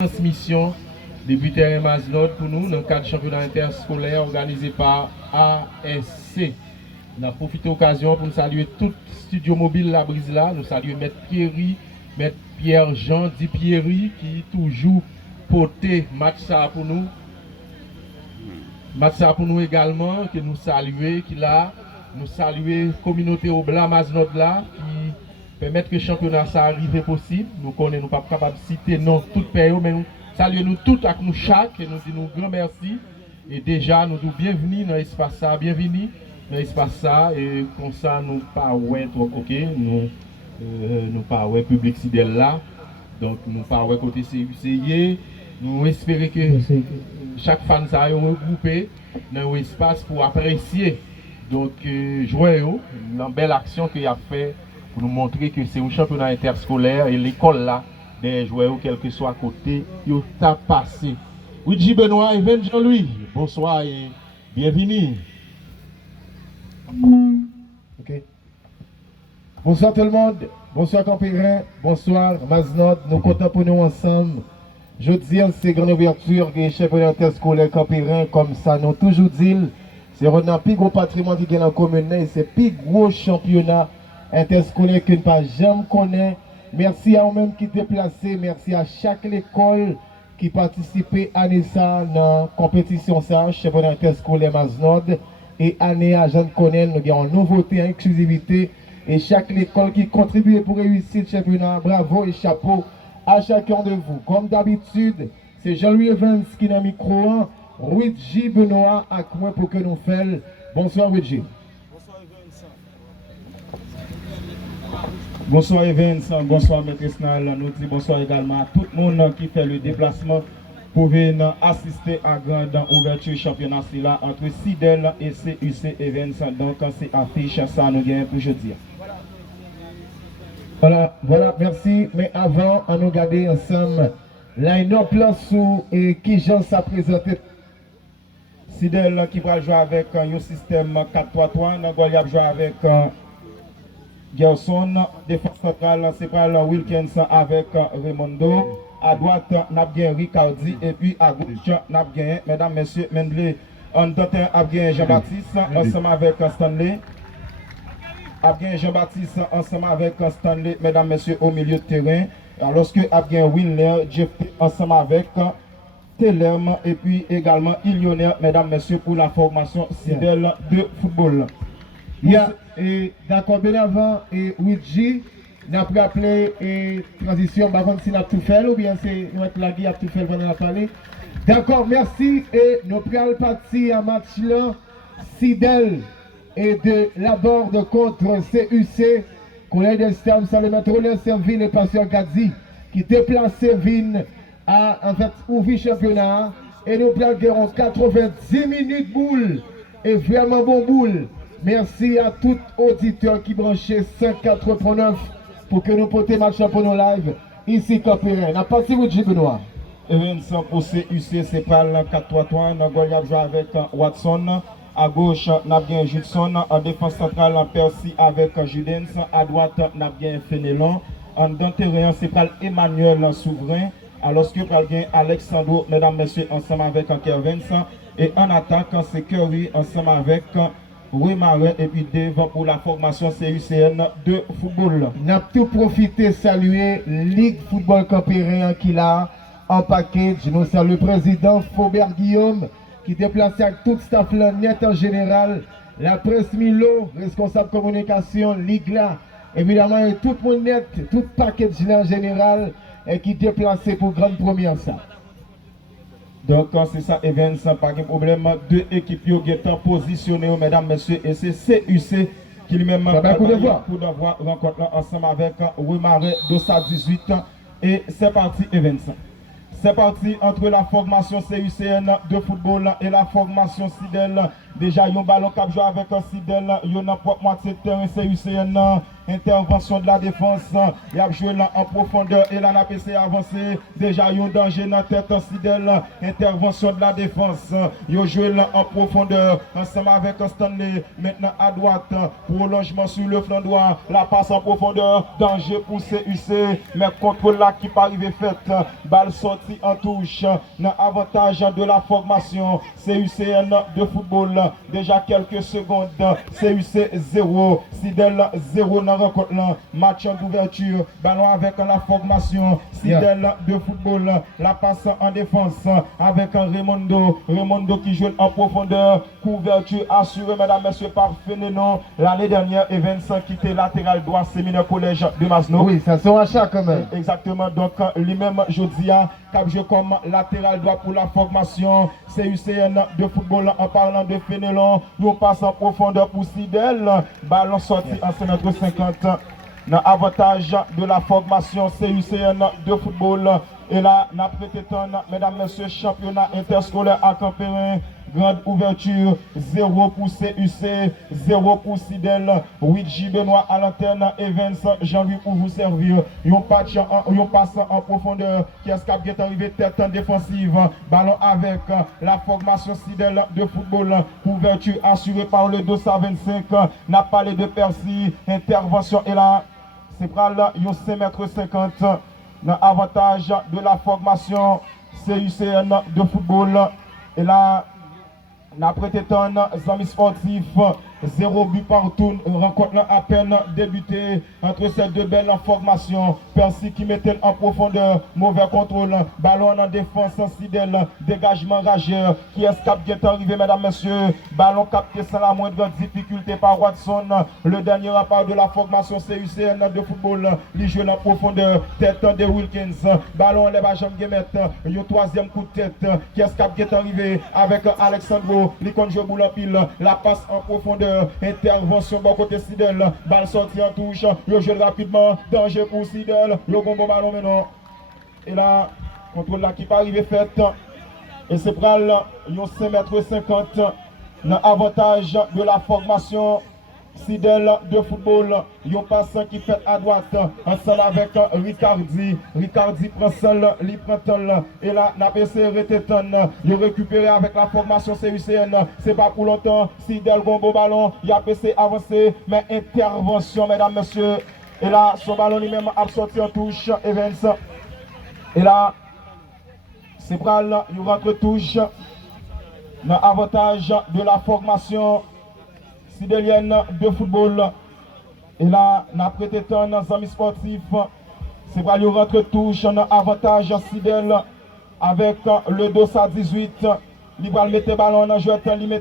Transmission depuis terrain Maznod pour nous dans le cadre du championnat interscolaire organisé par ASC. On a profité de l'occasion pour nous saluer tout studio mobile La Brise là. Nous saluer Maître Pierry, Maître Pierre-Jean Di Pierry qui toujours porté match ça pour nous. Match ça pour nous également, que nous saluer, qui là, nous saluer communauté au Blanc Maznod là, qui permettre que le championnat ça arrive possible. Nous connaissons, nous pas capables de citer non toute période, mais nous saluons nous tous avec nous chaque et nous disons grand merci. Et déjà nous disons bienvenue dans l'espace ça, bienvenue dans l'espace ça et comme ça nous pas ouais trop ok, nous pas ouais public fidèle là. Donc nous pas ouais côté CUCY, nous espérons que chaque fan ça est regroupé dans un espace pour apprécier donc joyeux une belle action qu'il a fait pour nous montrer que c'est un championnat interscolaire et l'école là, des joueurs, quel que soit à côté, il a passé. Oui, Benoît et Ben Jean-Louis, bonsoir et bienvenue. Ok. Bonsoir tout le monde, bonsoir Campérin, bonsoir Maznod, nous comptons pour nous ensemble. Je dis, c'est grande ouverture que le championnat interscolaire Campérin, comme ça, nous toujours dit, c'est un plus gros patrimoine qui est dans la commune, et c'est le plus gros championnat interscolaire que nous pas jamais connaît. Merci à eux-mêmes qui déplacés, merci à chaque école qui participait à ça dans la compétition ça, championnat interscolaire Maznod et année à Jean Connell, nous avons une nouveauté, une exclusivité et chaque école qui contribue pour réussir le championnat, bravo et chapeau à chacun de vous. Comme d'habitude, c'est Jean-Louis Evans qui est dans le micro, Luigi Benoît à moi pour que nous fassions. Bonsoir Luigi. Bonsoir Evans, bonsoir Maître Snal, nous disons bonsoir également à tout le monde qui fait le déplacement pour venir assister à la grande ouverture championnat là entre Sidel et CUC Evans. Donc c'est affiche ça nous gagne pour jeudi. Voilà, merci. Mais avant, on nous regarder ensemble line-up là sous et qui j'en s'est présenté. Sidel qui va jouer avec un système 4-3-3, nous allons jouer avec Gerson, défense centrale, c'est pas Wilkins avec Raimondo. À droite, Nabgien Ricardi. Et puis à gauche, Nabgien, mesdames, messieurs, Mendley. En d'autres, Abgien Jean-Baptiste, ensemble avec Stanley. Abgien Jean-Baptiste, ensemble avec Stanley, mesdames, messieurs, au milieu de terrain. Alors que Abgien Winner, Jeffrey, ensemble avec Telem. Et puis également Illionnaire, mesdames, messieurs, pour la formation Sidel de football. Et d'accord, bien avant, et Luigi, nous avons appelé transition, par contre, si nous avons tout fait, ou bien c'est notre lagui a tout fait pendant la parler. D'accord, merci, et nous allons partir à match là, Sidel et de la borde contre CUC, collègue de Stam, ça le mettre au Serville et Pasteur Gadzi, qui déplace Vin à en fait ouvrir championnat, et nous allons 90 minutes boule, et vraiment bon boule. Merci à tout auditeur qui branchait 104.9 pour que nous portions match pour nos live ici Campérin. On a passé votre Benoît. Evans pour CUC, c'est pas le 4-3-3. Nous allons jouer avec Watson. À gauche, nous avons Judson. En défense centrale, Percy avec Judens. À droite, nous avons Fenelon. En terrain, c'est pas Emmanuel Souverain. Alors que nous avons Alexandro, mesdames, messieurs, ensemble avec Kervins. Et en attaque, c'est Curry ensemble avec oui, Marais et puis devant pour la formation CUCN de football. Nous avons tout profité saluer Ligue Football Campérin qui l'a en package. Nous saluons le président Faubert Guillaume qui déplace avec tout staff là, net en général. La presse Milo, responsable communication, Ligue là. Évidemment, et tout le monde net, tout package là en général et qui déplacé pour grande première ça. Donc c'est ça, Evans, pas de problème. Deux équipes qui sont positionnées, mesdames, messieurs, et c'est CUC qui lui-même pour d'avoir rencontre ensemble avec Wimare Dossa 18. Et c'est parti, Evans. C'est parti entre la formation CUCN de football et la formation Sidel Déjà, un ballon qui a joué avec un Sidel, il y a propre moitié de terrain, c'est UCN. Intervention de la défense, il a joué là en profondeur et là, on a essayé d'avancer. Déjà, il y a un danger dans la tête en Sidel. Intervention de la défense, il a joué là en profondeur ensemble avec Stanley. Maintenant à droite, prolongement sur le flanc droit, la passe en profondeur, danger pour CUC, mais contrôle là qui pas arrivé fait. Balle sortie en touche, dans avantage de la formation. CUCN de football, déjà quelques secondes. CUC 0, Sidel 0 dans rencontre là, match d'ouverture, ballon avec la formation, Sidel de football, la passe en défense avec Raimondo, Raimondo qui joue en profondeur, couverture assurée mesdames messieurs par Fénénon. L'année dernière, Evans quitté latéral droit séminaire collège de Masno. Oui, ça sont achat quand même. Exactement, donc lui-même Jodia cap joué comme latéral droit pour la formation CUCN de football en parlant de Fénélon. Nous passe en profondeur pour Sidel, ballon sorti en 1m50 dans avantage de la formation CUCN de football. Et là, nous avons mesdames, messieurs, championnat interscolaire à Campérin. Grande ouverture, 0 pour CUC, 0 pour Sidel, 8 J. Benoît à l'antenne, Evans, Jean-Louis pour vous servir. Yon passe en profondeur, qui est arrivé tête en défensive. Ballon avec la formation Sidel de football. Ouverture assurée par le 225. N'a parlé de Percy. Intervention est là. C'est pas là, yon 5m50. Dans avantage de la formation CUCN de football. Et là, n'a prêté ton amis sportif, 0 but partout, rencontre à peine débuté entre ces deux belles formations. Percy qui mettait en profondeur, mauvais contrôle, ballon en défense, Sidel, dégagement rageur, qui escape qui est arrivé mesdames messieurs, ballon capté sans la moindre difficulté par Watson, le dernier rapport de la formation CUCN de football, il joue en profondeur, tête de Wilkins, ballon les Bajam Gemet, le troisième coup de tête, qui escape qui est arrivé avec Alexandro, l'icône joue boule en pile, la passe en profondeur. Intervention bon côté Sidel, balle sortie en touche, le jeu rapidement, danger pour Sidel, le bon ballon maintenant. Et là, contrôle là qui pas arrivé fait. Et c'est pral, ils ont 5m50 dans avantage de la formation Sidel de football. Ils ont passé qui fait à droite ensemble avec Ricardi. Ricardi prend seul, il prend seul. Et là, la PC Reteton. Ils ont récupéré avec la formation CUCN. C'est pas pour longtemps. Sidel bon ballon. Il a PC avancé. Mais intervention, mesdames, messieurs. Et là, son ballon lui-même a sorti en touche. Evans. Et là, c'est pral, il rentre touche. Dans avantage de la formation Sidelienne de football. Et là, on a prêté temps dans les amis sportifs. C'est pour aller rentre touche en avantage Sidel avec le dos à 18. Il va mettre le ballon dans le jeu, il met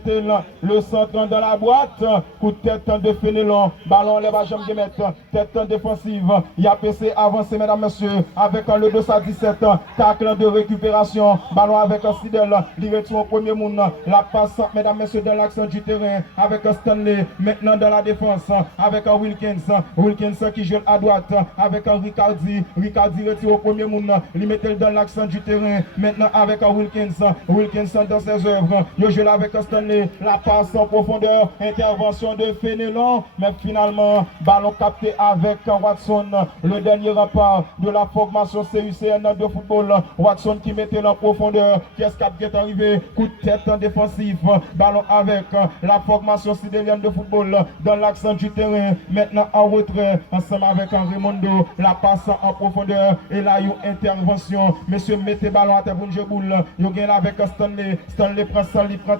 le centre dans la boîte. Coup de tête de Fénélon. Ballon, les bajams de mettre. Tête défensive. Il a PC avancé, mesdames, messieurs, avec le 217. Tacle de récupération. Ballon avec Sidel. Il retrouve au premier monde. La passe, mesdames, messieurs, dans l'accent du terrain. Avec Stanley. Maintenant dans la défense. Avec Wilkins. Wilkins qui joue à droite. Avec Ricardi. Ricardi retire au premier monde. Il met dans l'accent du terrain. Maintenant avec Wilkins. Wilkins dans ses œuvres. Il joue avec Stanley. La passe en profondeur. Intervention de Fénélon. Mais finalement, ballon capté avec Watson. Le dernier rempart de la formation CUCN de football. Watson qui mettait en profondeur. Qui est arrivé. Coup de tête en défensif. Ballon avec la formation sidélienne de football. Dans l'accent du terrain. Maintenant en retrait. Ensemble avec Raimondo. La passe en profondeur. Et là, il y a une intervention. Monsieur, mettez ballon à terre pour une boule. Il y a avec Stanley. Stanley prend ça, il prend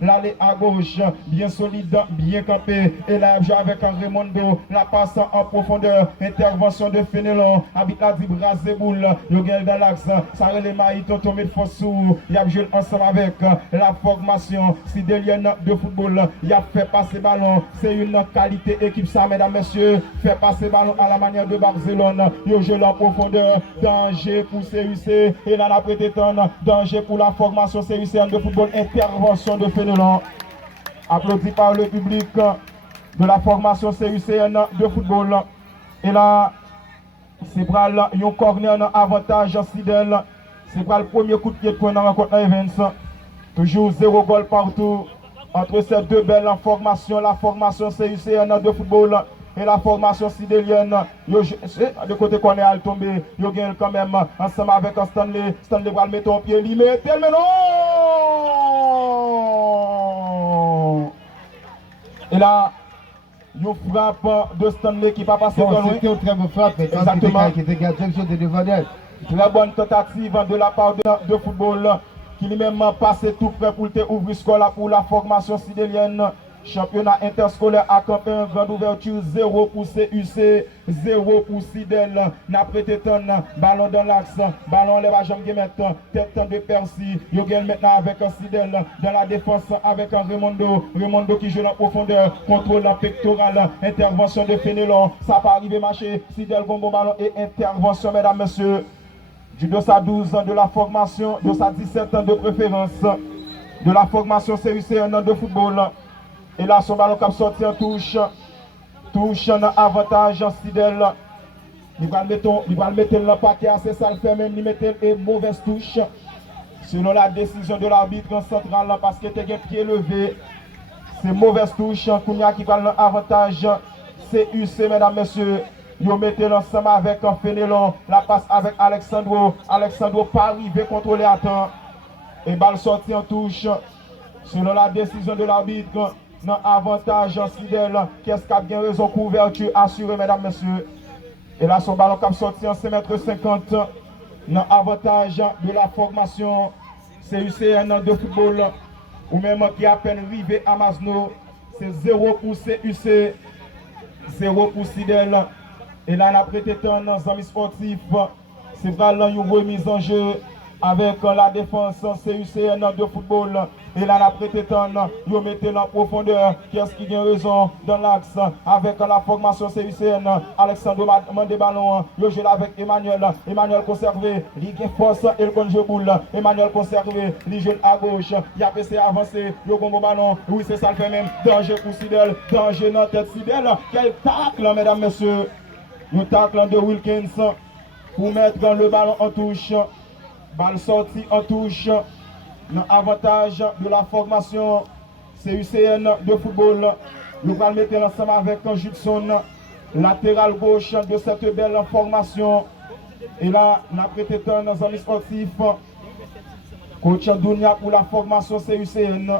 l'aller à gauche, bien solide, bien campé. Et là, il joue avec Raimondo, la passe en profondeur, intervention de Fénélon, habite la dit Brazeboul, il y a dans l'axe, ça les mailles, tombé de Fossou, il a joué ensemble avec la formation sidélienne de football, il a fait passer ballon, c'est une qualité équipe ça, mesdames, messieurs, fait passer ballon à la manière de Barcelone, il joue en profondeur, danger pour CUC, et là, la prêté danger pour la formation CUC de football, intervention de Fénélon, applaudi par le public de la formation CUCN de football. Et là, c'est pour un corner en avantage Sidel. C'est pour le premier coup de pied de poing dans la rencontre Evans. Toujours 0 goal partout entre ces deux belles formations, la formation CUCN de football et la formation sidélienne. De côté qu'on est à tomber, yo gagne quand même ensemble avec Stanley. Stanley va le mettre en pied, il met mais non! Et là, une frappe de Stanley qui va passer dans loin. C'était une très bonne frappe, mais quand il était gardien, il était devant elle. Très bonne tentative de la part de football qui lui-même passé tout près pour ouvrir score pour la formation sidélienne. Championnat interscolaire à Campin, grande ouverture, 0 pour CUC, 0 pour Sidel. N'a prêté ton ballon dans l'axe, ballon les bajam qui mettent tête de Percy. Yogel maintenant avec Sidel dans la défense avec Raimondo. Raimondo qui joue en profondeur, contrôle pectoral, intervention de Fénélon. Ça va arriver marcher. Sidel bon ballon et intervention, mesdames, messieurs. Du 2 à 12 ans de la formation, 2 à 17 ans de préférence de la formation CUCN de football. Et là, son ballon qui sorti en touche. Touche en avantage en Sidel. Il va le mettre dans le paquet assez sale, fait même, il mettre une mauvaise touche. Selon la décision de l'arbitre en central, parce qu'il était pied levé. C'est mauvaise touche. Kounia qui va l'avantage. CUC, mesdames, messieurs. Ils mettent l'ensemble avec Fénélon. La passe avec Alexandro. Alexandro pas arrivé contrôler à temps. Et balle sortie en touche. Selon la décision de l'arbitre. Dans avantage en Sidel, qu'est-ce qui a bien raison, couverture assurée, mesdames, messieurs. Et là, son ballon qui a sorti en 5,50 m. Dans avantage de la formation CUCN de football, ou même qui a à peine arrivé à Masno, c'est 0 pour CUC, 0 pour Sidel. Et là, on a prêté temps dans les amis sportifs. C'est vraiment une remise en jeu avec la défense CUCN de football. Et là, on a prêté temps, ils mettent en profondeur. Qu'est-ce qui a raison dans l'axe avec la formation CUCN. Alexandre demande des ballons. Il joue avec Emmanuel. Emmanuel conservé. Il a force et le bon jeu boule. Emmanuel conservé. Il joue à gauche. Il a essayé d'avancer. Il a un bon ballon. Oui, c'est ça le fait même. Danger pour Sidel. Danger dans la tête Sidel. Quel tacle, mesdames, messieurs. Le tacle de Wilkins pour mettre le ballon en touche. Balle sortie en touche. Avantage de la formation CUCN de football. Nous allons mettre ensemble avec Judson, latéral gauche de cette belle formation. Et là, nous avons prêté temps dans un sportif. Coach Dounia pour la formation CUCN.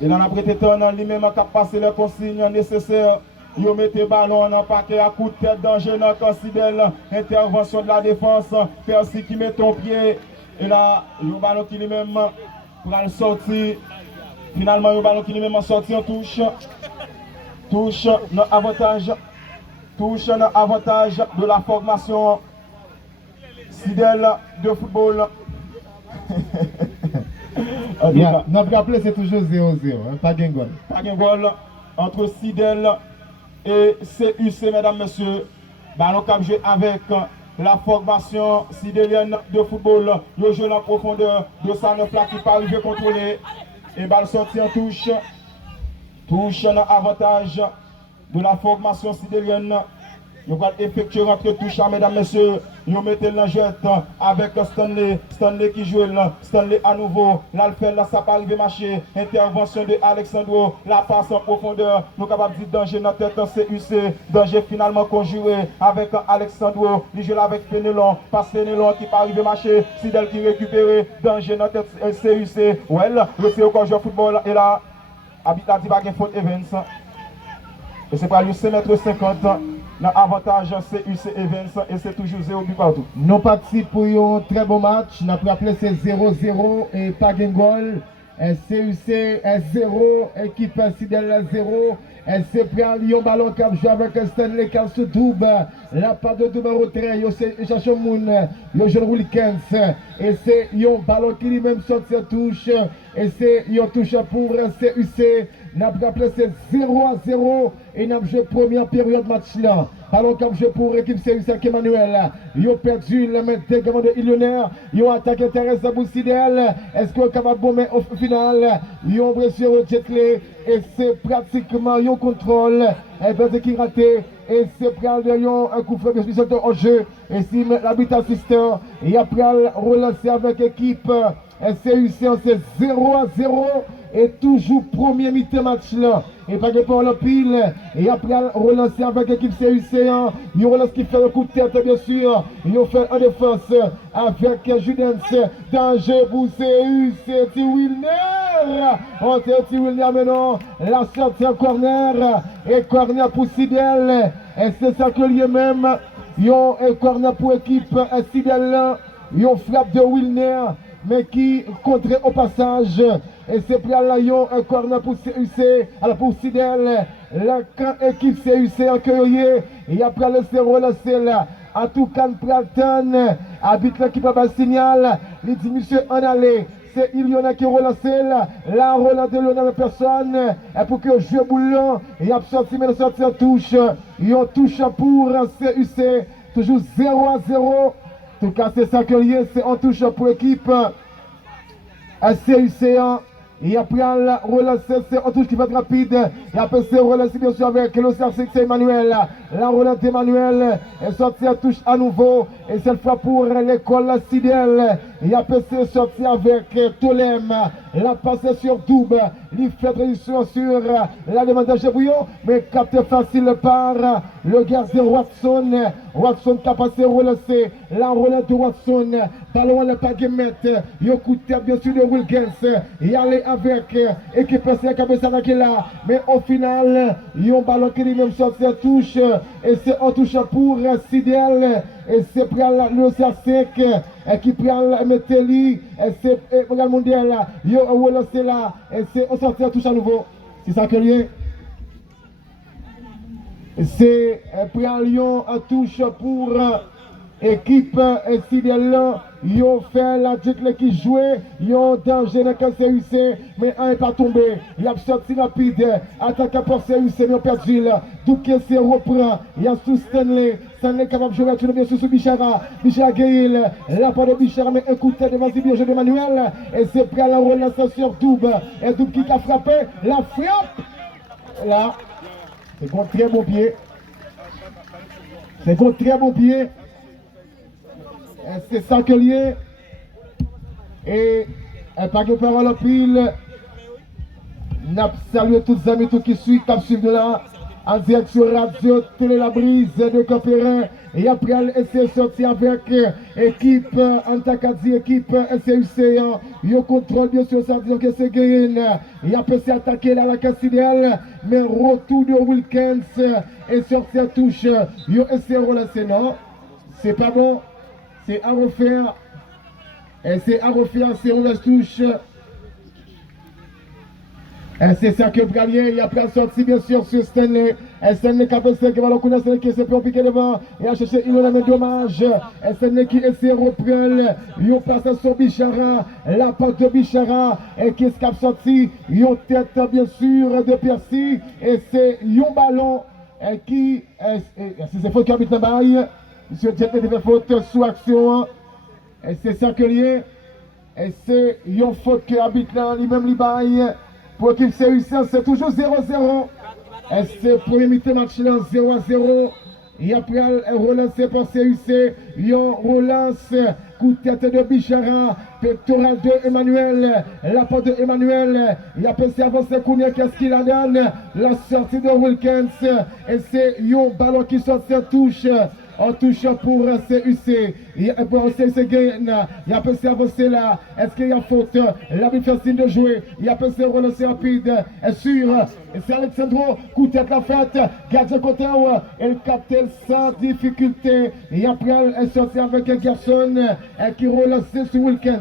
Et là, nous avons prêté temps lui-même qui a passé les consignes nécessaires. Ils mettent le ballon en paquet à coup de tête danger dans le Sidel. Intervention de la défense. Percy qui met ton pied. Et là, il y a un ballon qui lui-même pour le sortir. Finalement, il y a un ballon qui lui-même sorti en touche. Touche, notre avantage. Touche, notre avantage de la formation Sidel de football. Notre rappelé, c'est toujours 0-0. Pas de goal. Pas de goal entre Sidel et CUC, mesdames, messieurs. Ballon qui a joué avec la formation sidélienne de football. Le jeu en profondeur de Sanef là qui pas arrivé contrôler. Et balle sortie en touche. Touche en avantage de la formation sidélienne. Nous allons effectuer entre touche, mesdames, messieurs. Nous mettons la jette avec Stanley. Stanley qui joue là. Stanley à nouveau. Là, le fait là, ça pas arrivé marcher. Intervention de Alexandro. La passe en profondeur. Nous sommes capables de dire danger dans tête CUC. Danger finalement conjuré avec Alexandro. Il joue avec Fénélon. Passe Fénélon qui pas arrivé marcher. Sidel qui récupère. Danger dans tête CUC. Well, retire encore joueur football. Et là, Habitat dit qu'il faute Evans. Et c'est pas lui 5,50 m. L'avantage CUC Evans et c'est toujours 0 but partout. Nous participons pour un très bon match. Nous avons appelé c'est 0-0 et pas de goal. CUC est 0, équipe Sidel 0. SC prend Lyon ballon qui a joué avec Stanley qui a se double. La part de double retrait. Il cherche un moun. Il joue Wilkins. Et c'est un ballon qui lui-même sorti en touche. Et c'est une touche pour CUC. Nous avons appelé c'est 0-0 et nous avons joué première période match là. Ballon qui a joué pour l'équipe CUC Emmanuel. Ils ont perdu le maintien de Illionnaire. Ils ont attaqué intéressant pour Sidel. Est-ce qu'on est capable de bomber au final? Ils ont blessé au Jetley. Et c'est pratiquement un contrôle. Et puis qui raté. Et c'est prendre un coup franc de spécial au jeu. Et si l'arbitre assistant, il a pris relancer avec l'équipe CUC, c'est 0-0. et toujours premier mi-temps match là. Et pas que pour le pile. Et après, relancer avec l'équipe CUC1. Il relance qui fait le coup de tête, bien sûr. Il fait en défense avec Judens. Danger pour CUC. Wilner. On tire Wilner maintenant. La sortie en corner. Et corner pour Sidel. Et c'est ça que lui-même. Il y a un corner pour l'équipe Sidel. Il y a une frappe de Wilner. Mais qui contre au passage. Et c'est pour Lyon, un corner pour CUC, alors pour Sidel, la équipe CUC accueillie, et après laisser relancer là, en tout cas, Pralton, habite l'équipe à bas signal, il dit monsieur en aller, c'est Iliona qui relance là, la relance de Lionel personne, et pour que je boulon, et a sorti, mais sorti en touche, ils ont touche pour CUC, toujours 0-0, en tout cas c'est ça que c'est en touche pour l'équipe CUC1. Et après la relance, c'est un touche qui va être rapide. Et après c'est relance bien sûr avec le service Emmanuel. La relance d'Emmanuel est sortie à touche à nouveau. Et cette fois pour l'école Sidel. Et après c'est sorti avec Tolem. La passe sur Doub. Il fait réussir sur la demande de Bouillon. Mais capté facile par le gardien Watson. Watson qui a passé relancer. La relance de Watson. Ballon à la paguemette. Il y a un coup de tête bien sûr de Wilkins. Et allez avec équipe PSC Cabessana qui est là. Mais au final, il y a un ballon qui lui-même sorti à touche. Et c'est en touche pour Sidel. Et c'est pour le CA5 qui prend Meteli. Et c'est pour le mondial. Il y a un relancé là. Et c'est en sortie à touche à nouveau. C'est ça que lié. C'est pour Lyon en touche pour équipe Sidel. Ils ont fait la jitle qui jouait, ils ont danger dans le CUC, mais un n'est pas tombé. Il a sorti rapide, attaque pour CUC, mais ils ont perdu. Douké se reprend, il y a sous Stanley. Stanley est capable de jouer bien sûr sur Bichara. Bichara Gaïl, la part de Bichara, mais un coup de tête devant bien joué d'Emmanuel. Et c'est prêt à la relance sur Doub. Et Doub qui a frappé, la frappe. Là, c'est contre très bon pied. C'est contre très bon pied. C'est ça que lié. Et pas que parole en pile. N'a salué tous les amis, tous qui suivent, qui suivent de là. En direct sur Radio Télé La Brise de Campérin. Et après, elle s'est sorti avec équipe Antakadzi, équipe SCUC. Il contrôle bien sûr ça, disons que c'est gagné. Il a pu s'attaquer là la Cassidel. Mais retour de Wilkins est sorti à touche. Il a essayé de relancer, non. C'est pas bon. C'est à refaire. Et c'est à refaire, c'est on la touche. Et c'est ça que Bralien, il a pris sorti bien sûr sur Stanley. Et Stanley qui a passé, qui va le connaître, Stanley qui s'est fait piquer devant. Il a cherché, il a mis dommage. Et Stanley qui essaie de reprendre. Il passe sur Bichara. La porte de Bichara. Et qui est sorti. Il a tête bien sûr de Percy. Et c'est un ballon qui. C'est faute qui habite la baille. Monsieur Jet fait faute sous action. Et c'est ça que lié. Et c'est une faute qui habite là, lui-même baille. Pour l'équipe CUC, c'est toujours 0-0. Et c'est le premier mi-temps match là, 0-0. Et après, relancé par CUC. Il y a relance, coup de tête de Bichara, pectoral de Emmanuel, la porte de Emmanuel. Il a pensé avancer Kounia, qu'est-ce qu'il a donné? La sortie de Wilkins. Et c'est un ballon qui sort sur touche. En touche pour CUC. Il a pensé avancer là. Est-ce qu'il y a faute? L'arbitre fait signe de jouer. Il a pensé relancer rapide. Est sûr. Et c'est Alexandro. Coup de tête la fête. Gardien côté haut. Elle capte sans difficulté. Et après, elle est sortie avec un garçon qui relance sur Wilkins.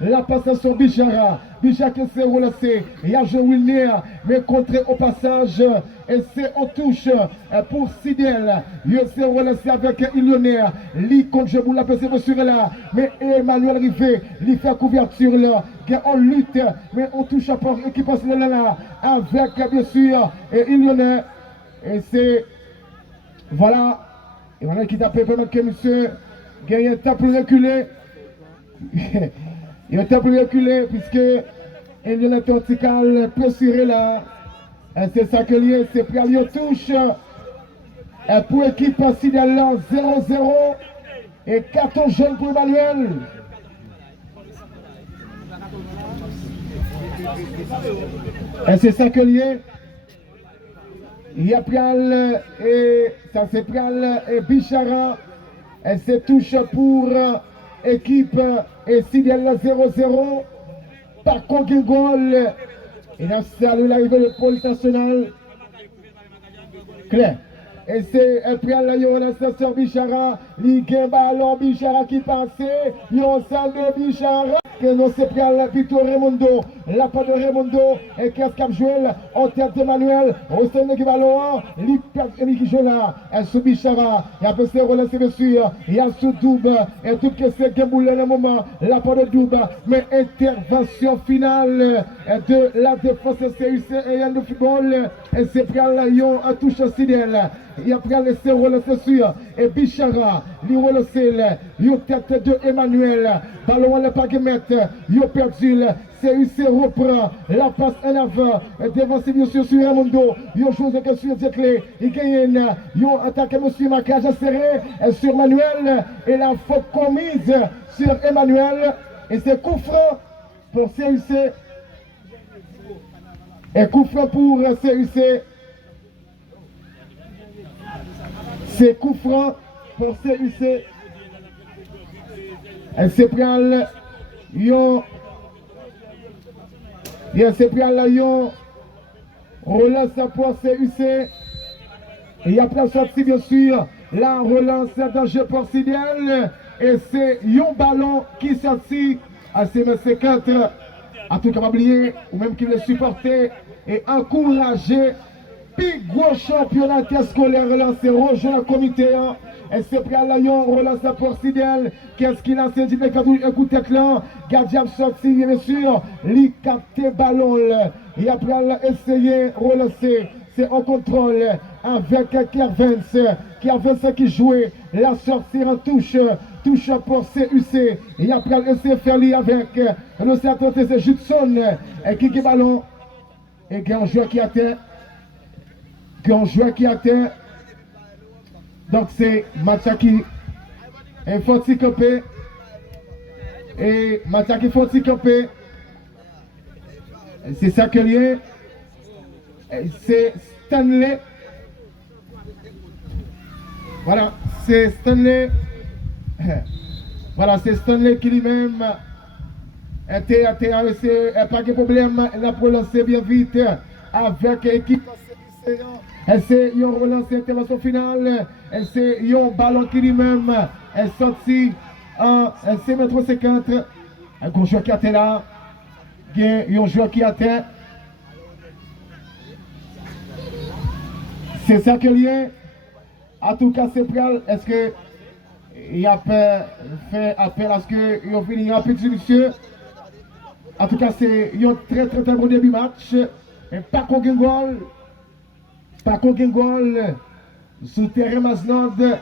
La passe sur Bichara. Bichara qui s'est relancé. Il a joué Wilner. Mais contré au passage. Et c'est en touche pour Sidel. Il s'est relancé avec Illionner. Li contre Jeboul la PC sur là. Mais Emmanuel Rivet, il fait couverture là. On lutte, mais on touche à part équipe là. Avec bien sûr Illionner. Et c'est. Voilà. Et voilà qui tape pendant que monsieur gagne un tape pour reculer. Il a un tape pour reculer puisque Illionner Tortical pressuré là. Et c'est ça que lié, c'est pour aller touche. Et pour l'équipe Sidel 0-0. Et 14 jeunes pour Emmanuel. Et c'est ça que lié. Il y a Pral et ça c'est Pral et Bichara. Et c'est touche pour équipe et Sidel 0-0. Par contre, goal. Il a salué l'arrivée de police nationale. Claire. Et c'est un Pral la station Bichara. Ligue ballon Bichara qui passait. Il y a un salle de Bichara. Que non c'est Pral Victor Raimondo. La part de Raimondo. Et qu'est-ce qu'a joué en tête de Manuel. Au sein de ballon. Ligue qui joue là. Et sous Bichara. Et après c'est relancé dessus. Il y a sous double. Et tout que c'est Gamboulé le moment. La part de double. Mais intervention finale de la défense CUC et Yann de football. Et c'est Pral Lyon à touche Sidel. Il a pris laisser relancer sur et Bichara, il relancer, il tête de Emmanuel, ballon à la paguemette, il a perdu, CUC reprend la passe en avant, devant bien sûr sur Raimondo, il a joué que sur Zeklé, il gagne, il a attaqué monsieur Macage serré sur Manuel, et la faute commise sur Emmanuel, et c'est coup franc pour CUC, et coup franc pour CUC. C'est coup franc pour CUC. Elle s'est pris à Lyon. Elle s'est pris à Lyon. Relance pour CUC. Et il y a plein de sorties bien sûr. La relance d'un jeu pour Sidel. Et c'est un ballon qui sortit à CM54. À tout cas, oublier, ou même qui le supporter et encourager. Puis gros championnat scolaire relancé, rejoint le comité. Et c'est pris à Lyon, relance pour Sidel. Qu'est-ce qu'il a fait? Un coup de tête là. Gardien sorti, bien sûr. Li capté ballon. Et après, essayer de relancer. C'est en contrôle avec Kervens. Kervens qui jouait. La sortie en touche. Touche pour CUC. Et après, essayer de faire lui avec le sénateur, c'est Judson. Et qui ballon. Et il y a un joueur qui atteint. Un joueur qui atteint. Donc c'est Mataki et Fonti Campé. Et Mataki Fonti Campé. C'est ça que lié. C'est Stanley. Voilà, c'est Stanley. Voilà, c'est Stanley qui lui-même était pas de problème. Il a relancé bien vite avec l'équipe. C'est une relance intervention finale. C'est un ballon qui lui-même est sorti en 5,50 m. Un joueur qui atteint là. Il y a un joueur qui atteint. C'est ça que lié. En tout cas, c'est Pral. Est-ce que il a fait appel à ce qu'il a fini rapide sur monsieur? En tout cas, c'est un très bon début match. Et pas qu'on goal. Par contre, goal sous terrain Masnod,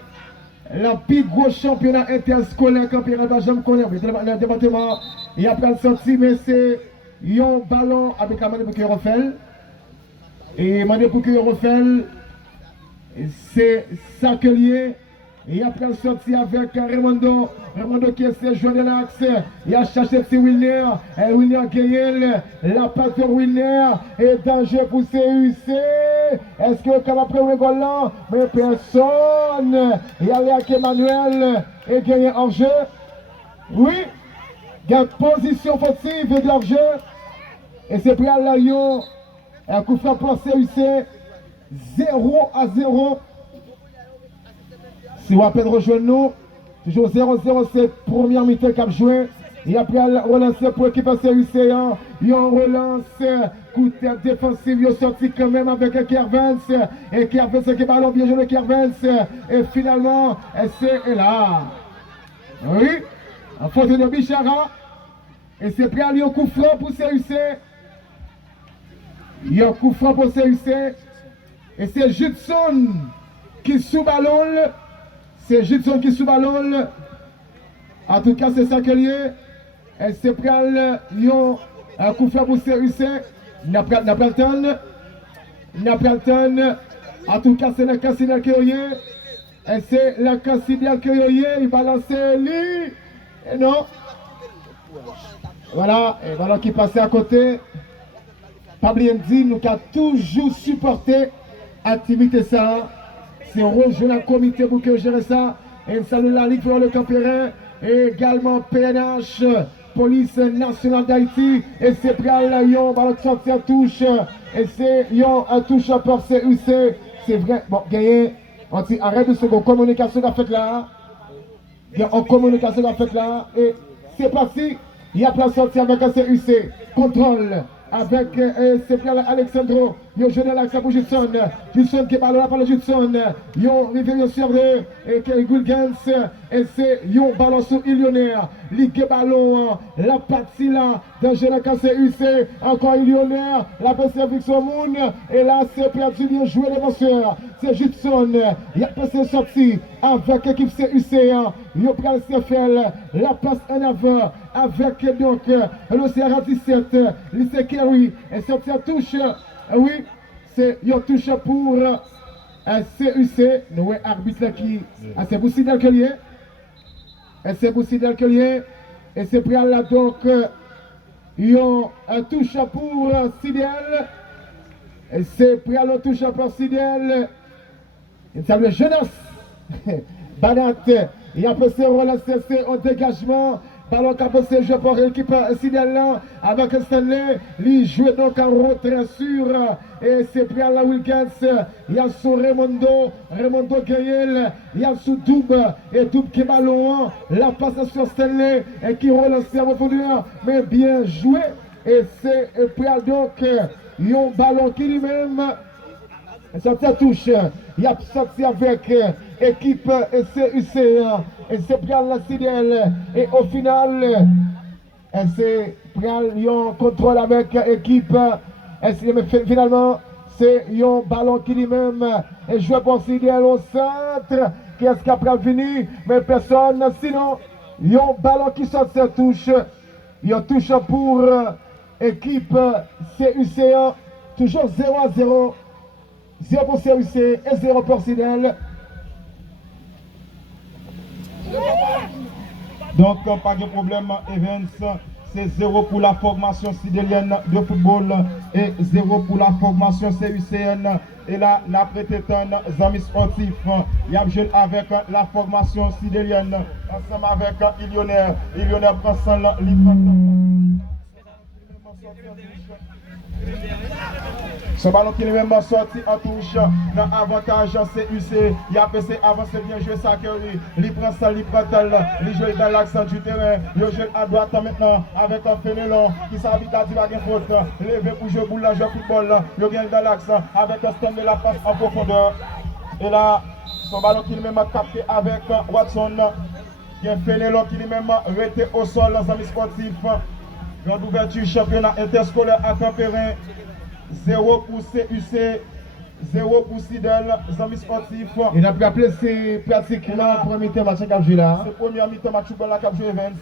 le plus gros championnat interscolaire campéral Bajam connaît le département. Il y a plein de sorties, mais c'est un ballon avec la manière pour qu'il refait. Et manière pour qu'il refait, c'est ça que lié. Il y a plein de sorties avec Raimondo. Raimondo qui essaie de jouer de l'axe. Il a cherché petit Wilner. Et Wilner gagné. La passe de Wilner est danger pour CUC. Est-ce que comme après le goal là? Mais personne. Il y a avec Emmanuel et gagné en jeu. Oui. Il y a une position fautive de hors-jeu. Et c'est pris à Lyon. Un coup franc pour CUC. 0-0. Si vous appelez rejoindre nous, toujours 0-0, c'est première mi-temps qu'a joué. Et après, relancer pour l'équipe CUC. Il relance, coup de tête défensif, il sorti quand même avec Kervens. Et Kervens qui ballon bien joué Kervens. Et finalement, c'est là. Oui, en faute de Bichara. Et c'est prêt à aller au coup franc pour CUC. Il y a un coup franc pour CUC. Et c'est Judson qui sous ballon. C'est Judson qui sous ballon. En tout cas, c'est ça que lié. Et c'est prêt un coup franc pour CUC. Napleton. En tout cas, c'est le Cassidal qui est. Et c'est le Cassidal qui est. Il balance lui. Et non. Voilà, et voilà qui passait à côté. Pas bien dit, nous avons toujours supporté l'activité ça. C'est rejoindre le comité pour que gérer ça. Et salut la Ligue pour le Campérin et également PNH, Police nationale d'Haïti. Et c'est Pral Lyon, ballon de sortie à touche. Et c'est Lyon à touche par CUC. C'est vrai, bon, gagné. On dit arrête de seconde communication qu'a fait là. Il y a une communication qu'a fait là. Et c'est parti. Il y a plein sorti avec un CUC. Contrôle. Avec Cyprien Alexandro, yo jeune l'accent pour Judson qui parle là par le Judson, yo rivière sur et Gulgans, et c'est yo ballon sur Illionnaire, ligue ballon, la partie là, dans jeune CUC, encore Illionnaire, la persévérance Moon, et là c'est perdu bien joué les penseurs, c'est Judson, il y a passé sorti avec l'équipe CUC, yo pral CFL, la passe en avant, avec donc le CRA 17, lycée Kerry, et sorti à touche, oui, c'est une touche pour CUC, nous arbitre qui, c'est Boussidel Kellier, et c'est Boussidel Kellier, et c'est pris là donc, une touche pour Sidel, et c'est pris à la touche pour Sidel, et ça le jeunesse, Banat, il a passé relancer au dégagement. Ballon qui a passé jeu pour l'équipe Sidel là avec Stanley. Il joue donc en retrait sûr. Et c'est pris à la Wilkins. Il y a sous Raimondo Gaël. Il y a sous Double. Et Double qui est ballon. La passe sur Stanley. Et qui relance à retourneur. Mais bien joué. Et c'est pris donc un ballon qui lui-même. Sorti à touche, il a sorti avec équipe CUC et c'est Prial la Sidel et au final c'est Prial Lyon contrôle avec équipe et finalement c'est un ballon qui lui-même est joué pour Sidel au centre qui est-ce qui a prévenu mais personne sinon il y a un ballon qui sort sur touche, il y a une touche pour équipe CUC toujours 0-0. 0 pour CUC et 0 pour Sidel. Donc, pas de problème, Evans. C'est 0 pour la formation sidélienne de football et 0 pour la formation CUCN. Et là, la prêté un amis sportif. Il y a jeune avec la formation sidélienne ensemble avec Illionnaire. Illionnaire prend son livre. Ce ballon qui est même sorti en touche dans l'avantage CUC. Il a passé avancé bien joué ça que il prend ça, il prend tel, il joue dans l'accent du terrain. Il joue à droite maintenant avec un Fénélon qui s'habite à dire qu'il y a faute. Levé pour jouer boule, jouer football. Il gagne dans l'accent avec un stand de la passe en profondeur. Et là, son ballon qui est même capté avec Watson. Il y a un Fénélon qui est même arrêté au sol dans amis sportifs. Grande ouverture championnat interscolaire à Campérin. 0 pour CUC, 0 pour Sidel, les amis sportifs. Il a pu appeler ces pratiquement le premier temps match qui joué là. C'est le premier mi-temps match qui a joué Evans.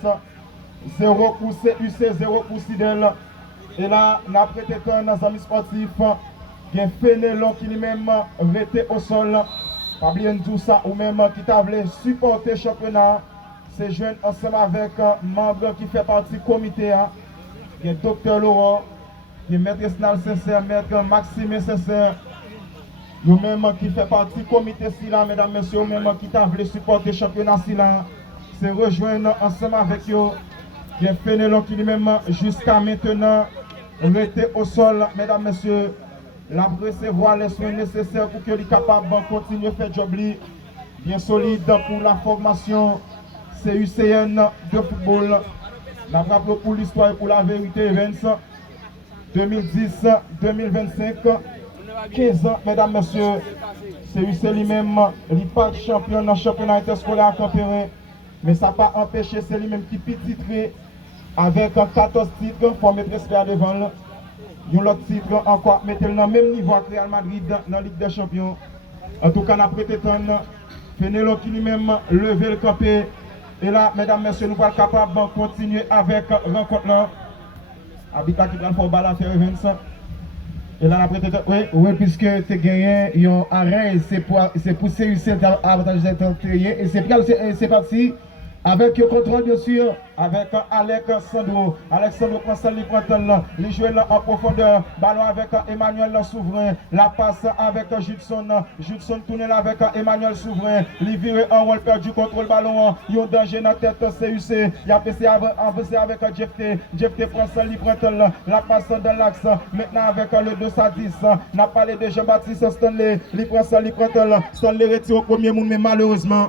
0 pour CUC, 0 pour Sidel. Et là, on a prêté un les amis sportifs. Il y a Fénélon qui lui-même arrêté au sol. Pas bien tout ça, ou même qui t'a voulu supporter le championnat. C'est jeune ensemble avec un membre qui fait partie du comité. Il y a Dr Laurent. Il y a Maître Snal Sincère, Maître Maxime Sincère, vous-même qui fait partie du comité SILA, mesdames, messieurs, vous-même qui t'a voulu supporter le championnat SILA, c'est rejoindre ensemble avec eux. Il y a Fénélon qui lui-même, jusqu'à maintenant, était au sol, mesdames, messieurs, la recevoir les soins nécessaires pour qu'il soit capable de continuer à faire job bien solide pour la formation CUCN de football. La bravo pour l'histoire et pour la vérité, Evans. 2010-2025, 15 ans, mesdames, messieurs, c'est lui-même, il n'est pas champion dans le championnat interscolaire à Campérin, mais ça n'a pas empêché, c'est lui-même qui peut titrer avec 14 titres pour mettre respect devant. Il y a l'autre titre encore, mettez-le dans le même niveau que Real Madrid dans la Ligue des Champions. En tout cas, on a prêté tant, Fénélon qui lui-même levé le campé. Et là, mesdames, messieurs, nous sommes capables de continuer avec la rencontre là. Habitat qui prend pour balle à faire Evans. Et là, on a prêté tant. Oui, puisque tu as gagné un arrêt, c'est pour CUC avantage d'être et c'est parti Avec le contrôle, bien sûr. Avec Alexandro. Alexandro prend ça, il joue en profondeur. Ballon avec Emmanuel Souverain. La passe avec Judson. Judson tourne avec Emmanuel Souverain. Il vire en rôle perdu contre le ballon. Il y a un danger dans la tête CUC. Il a passé avec Jefté. Jefté prend ça, il prend la passe dans l'axe. Maintenant avec le 2 à 10. On a parlé de Jean-Baptiste Stanley. Il prend ça, il prend Stanley retire au premier monde, mais malheureusement.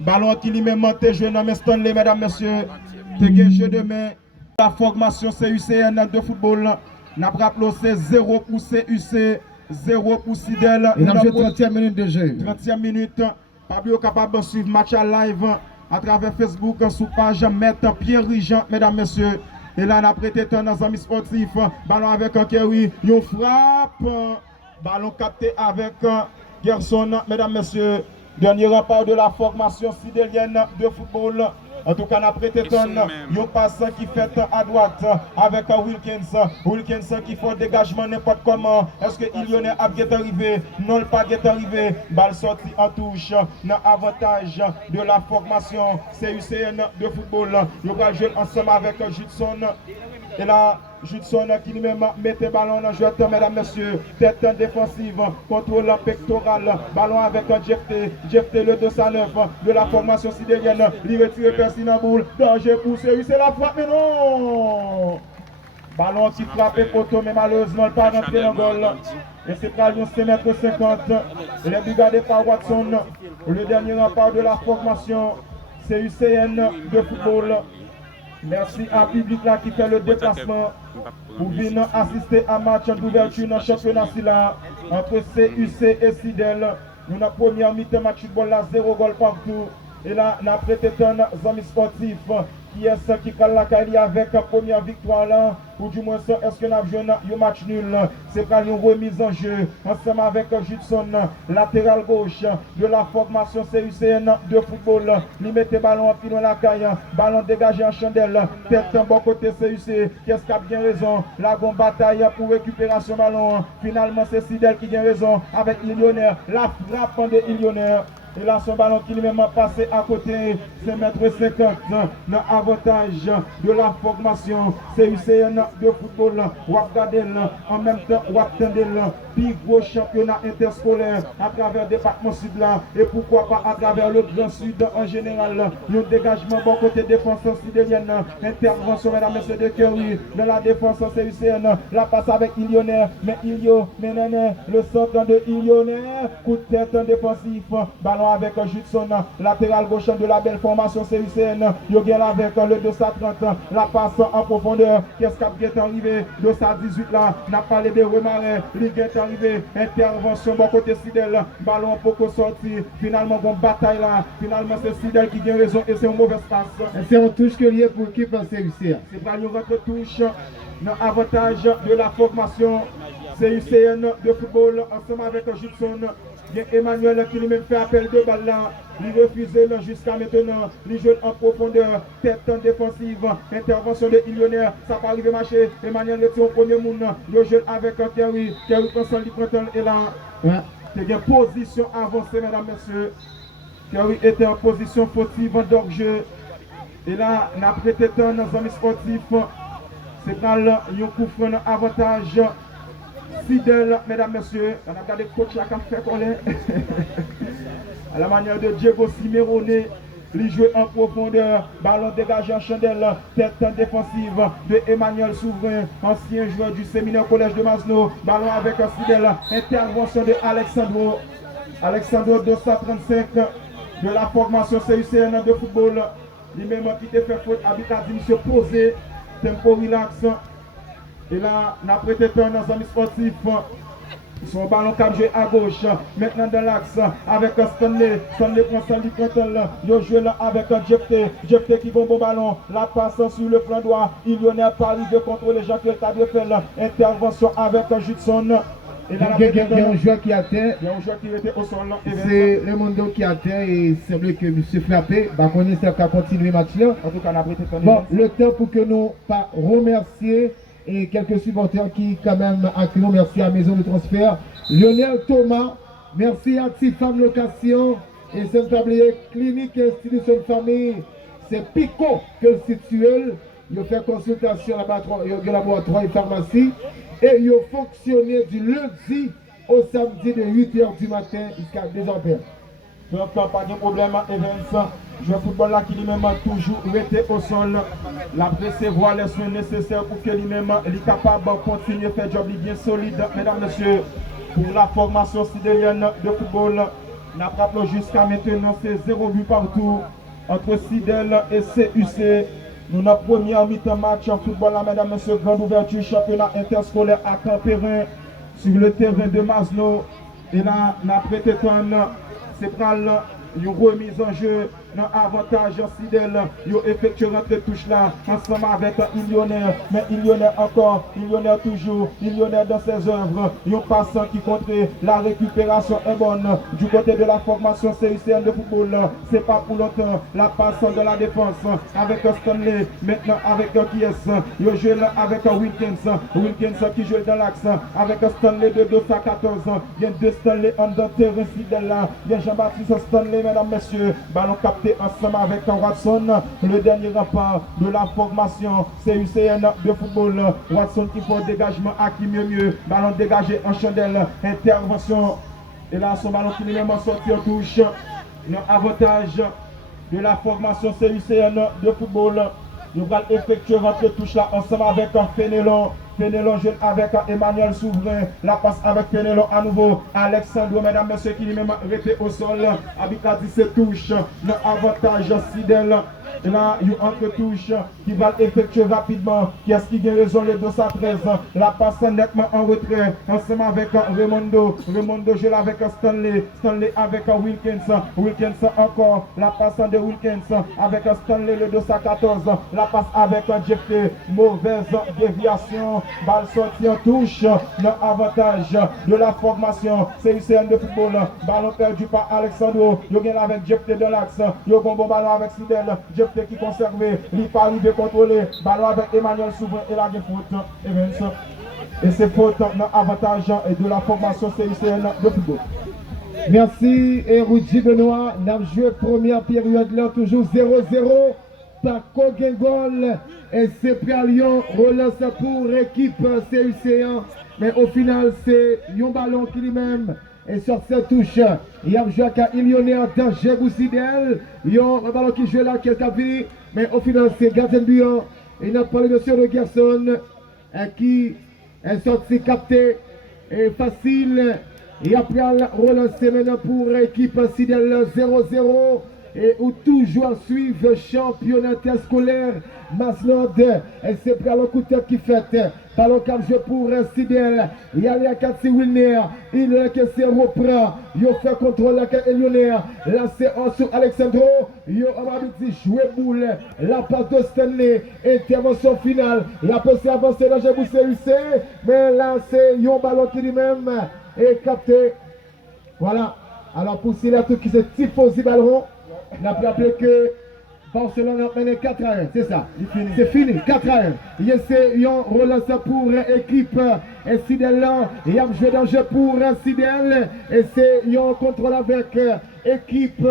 Ballon qui lui-même monté joué dans mes Stanley, mesdames, messieurs. Te jeu de main. La formation CUCN de football. N'a pas rappelé c'est 0 pour CUC, 0 pour Sidel. Il a joué 30e minute de jeu. 30e minute. Pablo capable de suivre match à live à travers Facebook sous page Maître Pierre Rijan, mesdames, messieurs. Et là, on a prêté dans un amis sportif. Ballon avec Kerry. Il frappe. Ballon capté avec Gerson, mesdames, messieurs. Dernier rempart de la formation sidélienne de football. En tout cas, on a prêté un passe qui fait à droite avec Wilkins. Wilkins qui fait dégagement n'importe comment. Est-ce que Illionais a bien arrivé? Non, pas bien arrivé. Balle sortie en touche. Dans avantage de la formation CUCN de football. Il va jouer ensemble avec Judson. Et là, Judson qui lui-même mettait ballon dans le jeu, mesdames, messieurs. Tête défensive, contrôle pectoral. Ballon avec Jefté. Jefté le 209 de la formation sidérienne. Il retire Percy dans boule. Danger pour CUC, c'est la frappe, mais non! Ballon qui frappe poteau, mais malheureusement, pas rentré dans le goal. Et c'est pas le 5m50. Il est brigadé par Watson. Le dernier rempart de la formation CUCN de football. Merci à public là qui fait le déplacement pour venir assister à un match d'ouverture dans le championnat entre CUC et Sidel. Nous avons première mi-temps match football là, 0 goal partout. Et là, nous avons prêté un amis sportif qui est ce qui colle la carrière avec la première victoire là. Ou du moins, est-ce que nous avons joué un match nul? C'est pas une remise en jeu. Ensemble avec Judson, latéral gauche de la formation CUCN de football. Il met le ballon en pilon la caille. Ballon dégagé en chandelle. Tête en bon côté CUC. Qu'est-ce qui a bien raison? La grande bataille pour récupération ballon. Finalement, c'est Sidel qui a raison avec Illionner. La frappe de Illionner. Et là, son ballon qui lui-même a passé à côté, c'est M50 dans l'avantage de la formation CUCN de football. Wapgadel, en même temps, Waptendel, puis gros championnat interscolaire à travers le département sud là, et pourquoi pas à travers le Grand Sud en général. Le dégagement bon côté défense sidérienne, intervention, mesdames, messieurs, de Kerry dans la défense CUCN. La passe avec Illionner, mais Illio, Ménéné, le centre de Illionner, coup de tête défensif, ballon avec Judson, latéral gauche de la belle formation CUCN. Yogel avec le 230, la passe en profondeur. Qu'est-ce qui est arrivé? 218 là, n'a pas les deux remarrés. Ligue est arrivé, intervention bon côté Sidel, ballon pour sortir. Finalement, bon bataille là. Finalement, c'est Sidel qui a raison et c'est une mauvaise passe. C'est un touche que lié pour l'équipe CUC. C'est pas une autre touche. Dans avantage de la formation CUCN de football ensemble avec Judson. Il y a Emmanuel qui lui-même fait appel de balle là. Il refuse jusqu'à maintenant. Il joue en profondeur. Tête défensive. Intervention de Illionner. Ça va arriver marcher. Emmanuel retire au premier monde. Il joue avec Kerry. Kerry prend son libre et là. C'est une position avancée, mesdames, messieurs. Kerry était en position fautive d'orgue. Et là, on a prêté dans un ami sportif. C'est dans le coup franc avantage. Fidèle, mesdames, messieurs, on a regardé le coach là qui a fait coller. À la manière de Diego Simeone, il joue en profondeur, ballon dégagé en chandelle, tête défensive de Emmanuel Souverain, ancien joueur du séminaire collège de Masno, ballon avec un fidèle, intervention de Alexandro. Alexandro 235 de la formation CUCN de football. Lui-même qui te fait faute, habite à dit monsieur posé, tempo relax. Et là, on a prêté dans un ami sportif. Son ballon cap joué à gauche. Maintenant dans l'axe avec Stanley. Stanley prend Stanley Control. Il joue là avec Jefté. Jefté qui va bon ballon. La passe sur le flanc droit. Illionner pas arrivé contre les gens qui ont fait l'intervention avec Judson. Il y a un joueur qui a terre. Il y a un joueur qui était au sol. C'est Raimondo qui a terre et il semble que M. Frappé va connaître qu'à continuer le match là. En tout cas, on a prêté bon, le temps pour que nous pas remercier et quelques supporters qui quand même accueillent. Merci à Maison de Transfert. Lionel Thomas, merci à Tifam Location et Saint-Tablier Clinique Institution de Famille. c'est Pico que le situé. Il fait consultation au laboratoire et pharmacie. Et il fonctionné du lundi au samedi de 8h du matin jusqu'à 2h. Donc, pas de problème, Evans. Le football là qui lui-même toujours été au sol. La recevoir les soins nécessaires pour que lui-même est capable de continuer à faire un job bien solide. Mesdames, messieurs, pour la formation sidélienne de football, nous rappelons jusqu'à maintenant, c'est 0 but partout entre Sidel et CUC. Nous avons première mi-temps match en football là, mesdames, messieurs, grande ouverture, championnat interscolaire à Campérin sur le terrain de Masno. Et là, nous avons prêté c'est pour une remise en jeu dans avantage Sidel. Ils effectuent rentrée touche là ensemble avec Illionnaire. Mais Illionnaire encore, Illionnaire toujours, Illionnaire dans ses œuvres. Ils passant qui contre la récupération est bonne du côté de la formation CUCN de football. C'est pas pour longtemps la passe de la défense avec Stanley. Maintenant avec qui est ils jouent là avec Wilkins. Wilkins qui joue dans l'axe avec Stanley de 214. Il y a deux Stanley en dans terrain Sidel là. Il y a Jean-Baptiste Stanley, mesdames, messieurs. Ballon capté ensemble avec Watson, le dernier rempart de la formation CUCN de football. Watson qui fait dégagement à qui mieux. Ballon dégagé en chandelle. Intervention. Et là, son ballon qui lui-même sorti en touche. Avantage de la formation CUCN de football. Nous allons effectuer votre touche là ensemble avec Fénélon. Fénélon jeune avec Emmanuel Souverain. La passe avec Fénélon à nouveau. Alexandre, mesdames, messieurs, qui lui-même arrêté au sol. Habita 17 touches. Le avantage Sidel. Et là, il y a entre touche qui va effectuer rapidement. Qui est-ce qui gagne raison le 213. La passe nettement en retrait. Ensemble avec Raimondo. Raimondo joue avec Stanley. Stanley avec Wilkins. Wilkins encore. La passe de Wilkins avec Stanley le 214. La passe avec Jeffrey. Mauvaise déviation. Balle sortie en touche. Le avantage de la formation CUCN de football. Ballon perdu par Alexandro. Il gagne avec Jeffrey de l'axe. Il y a un bon ballon avec Sidel. Jeffrey qui conservé. Il pas arrivé contrôler. Ballon avec Emmanuel Souverain et la faute. Evans. Et c'est faute dans l'avantage de la formation CUCN de football. Merci et Rudy Benoît. Nous avons joué première période là, toujours 0-0. Par Kogengol et c'est Lyon relance pour l'équipe CUC1. Mais au final, c'est un ballon qui lui-même est sur cette touche. Il y a joué à Illionnaire danger Boussidel. Il y a un ballon qui joue là, qui est vu. Mais au final, c'est Gardien Buyon. Il n'a pas le monsieur de Gerson qui est sorti capté et facile. Et après, relancer maintenant pour l'équipe Sidel 0-0. Et où toujours suivre championnat scolaire Masnod. Et c'est pour le coup de tête qui fait. Ballon cap jeu pour Sidel. Il y a les Katsi Wilner. Il a que c'est reprend. Il fait contrôle avec Elioner. Là c'est en sur Alexandro. Il a jouer boule. La passe de Stanley. Intervention finale. Il a pu avancer dans le CUC. Mais là c'est un ballon qui lui-même est capté. Voilà. Alors pour Sidel tout qui se tifosi ballon. On a rappelé que Barcelone a mené 4-1, c'est ça. C'est fini, 4-1. Il y a un relance pour l'équipe Sidel. Il y a un jeu d'enjeu pour Sidel. Et c'est un contrôle avec l'équipe.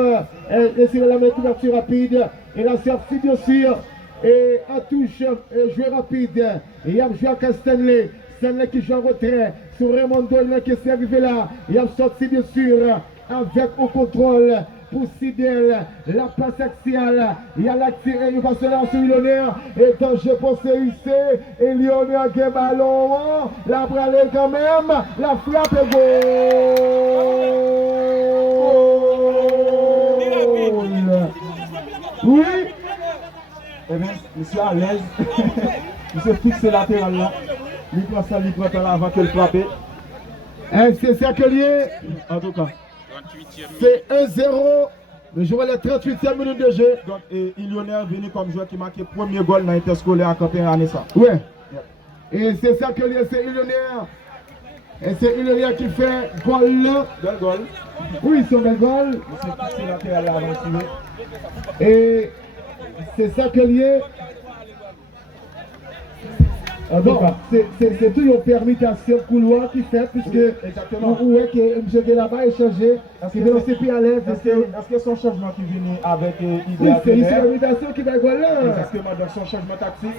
Et c'est la couverture rapide. Et la sortie bien sûr. Et un touche, jeu rapide. Il y a un jeu avec Stanley. Stanley qui joue en retrait. Sur Raimondo, qui est arrivé là. Il y a sorti bien sûr avec au contrôle. Pour Sidel, la passe axiale, il y a l'action et il va se lancer Illionnaire, et danger pour CUC, et Illionnaire qui est ballon, la bralée quand même, la frappe est goal. Oui. Eh bien, monsieur à l'aise, monsieur fixe latéral là, il prend ça, il prend là avant que le frappe. C'est ça que lié. En tout cas. C'est 1-0. Le joueur est 38e minute de jeu. Donc, Illionnaire venu comme joueur qui marque le premier goal dans l'interscolaire à Campérin à Nessa. Ouais. Et c'est ça que c'est Illionnaire. Et c'est Illionnaire qui fait goal là. Bel goal. Oui, son bel goal. C'est latéral là avant. Et c'est ça que lié. Bon, c'est tout une permutation couloir qui fait, puisque exactement. on voit que M. là-bas est changé, qui veut aussi plus à l'aise. Est-ce que son changement qui vient avec Oui, idéal c'est une permutation qui va être là. Exactement, donc son changement tactique.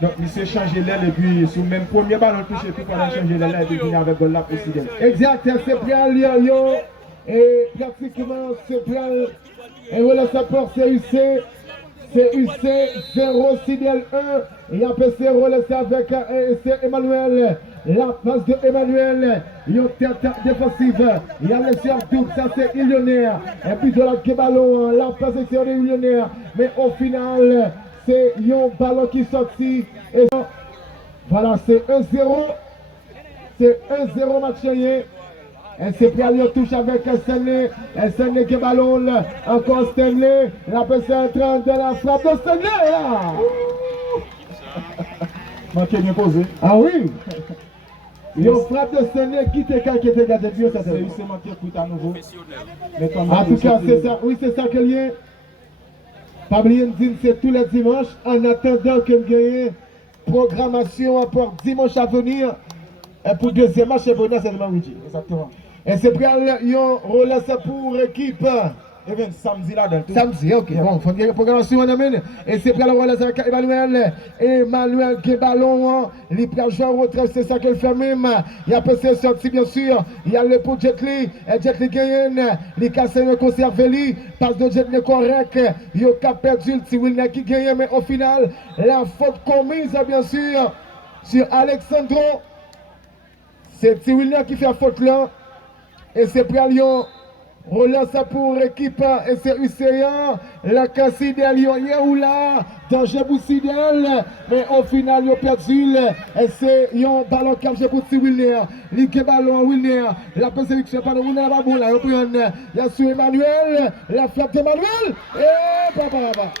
Donc, il s'est changé l'aile et puis sur le même premier ballon touché, puis pendant changer l'aile et puis venir avec goal là pour Sidel. Exact, c'est bien Lyon et pratiquement c'est bien. Et voilà, ça porte CUC. CUC 0, Sidel 1. Et après c'est relancé avec Emmanuel. La passe de Emmanuel. Il y a une tête défensive. Il y a le sur double, ça c'est Illionnaire. Et puis de la ballon, la passe de Illionnaire. Mais au final, c'est un ballon qui sortit. Et voilà, c'est 1-0. C'est 1-0 match gagné. Et c'est pris à lui touche avec Stanley. Et Stanley qui ballon. Encore Stanley. La personne est en train de la frappe de Stanley. Là. Manqué bien posé. Ah oui. Il y a une frappe de Stanley qui était gardé bien. C'est manqué pour à nouveau. En tout cas, c'est ça. Oui, c'est ça que lié. Pas oublier de dire c'est tous les dimanches. En attendant que nous gagnons programmation pour dimanche à venir. Et pour deuxième match, c'est bonheur, c'est le mardi. Exactement. Et c'est pour un relance pour l'équipe. Et bien samedi là, dans Samedi, ok. Bon, il faut qu'il y ait une programmation, on amène. Et c'est pour le relance avec Emmanuel. Emmanuel qui ballon. Il prend jouer en retrait, c'est ça qu'il fait même. Il y a passé sorti, bien sûr. Il y a le pour Jet Li. Et Jet Li gagne. Il casse le conserve lui. Passe de Jet Li correct. Il a perdu le Tiwilna qui gagne. Mais au final, la faute commise, bien sûr, sur Alexandro. C'est Tiwilna qui fait la faute là. Et c'est pour Lyon. Relance pour l'équipe. Et c'est UCA. La casse de Lyon. Yehoula. Danger pour Sidel. Mais au final, il a perdu. Et c'est un ballon capté pour Tiwilna. Ligue ballon Wilner. La persécution par le Wilner. Il y a sur Emmanuel. La frappe d'Emmanuel. Et papa.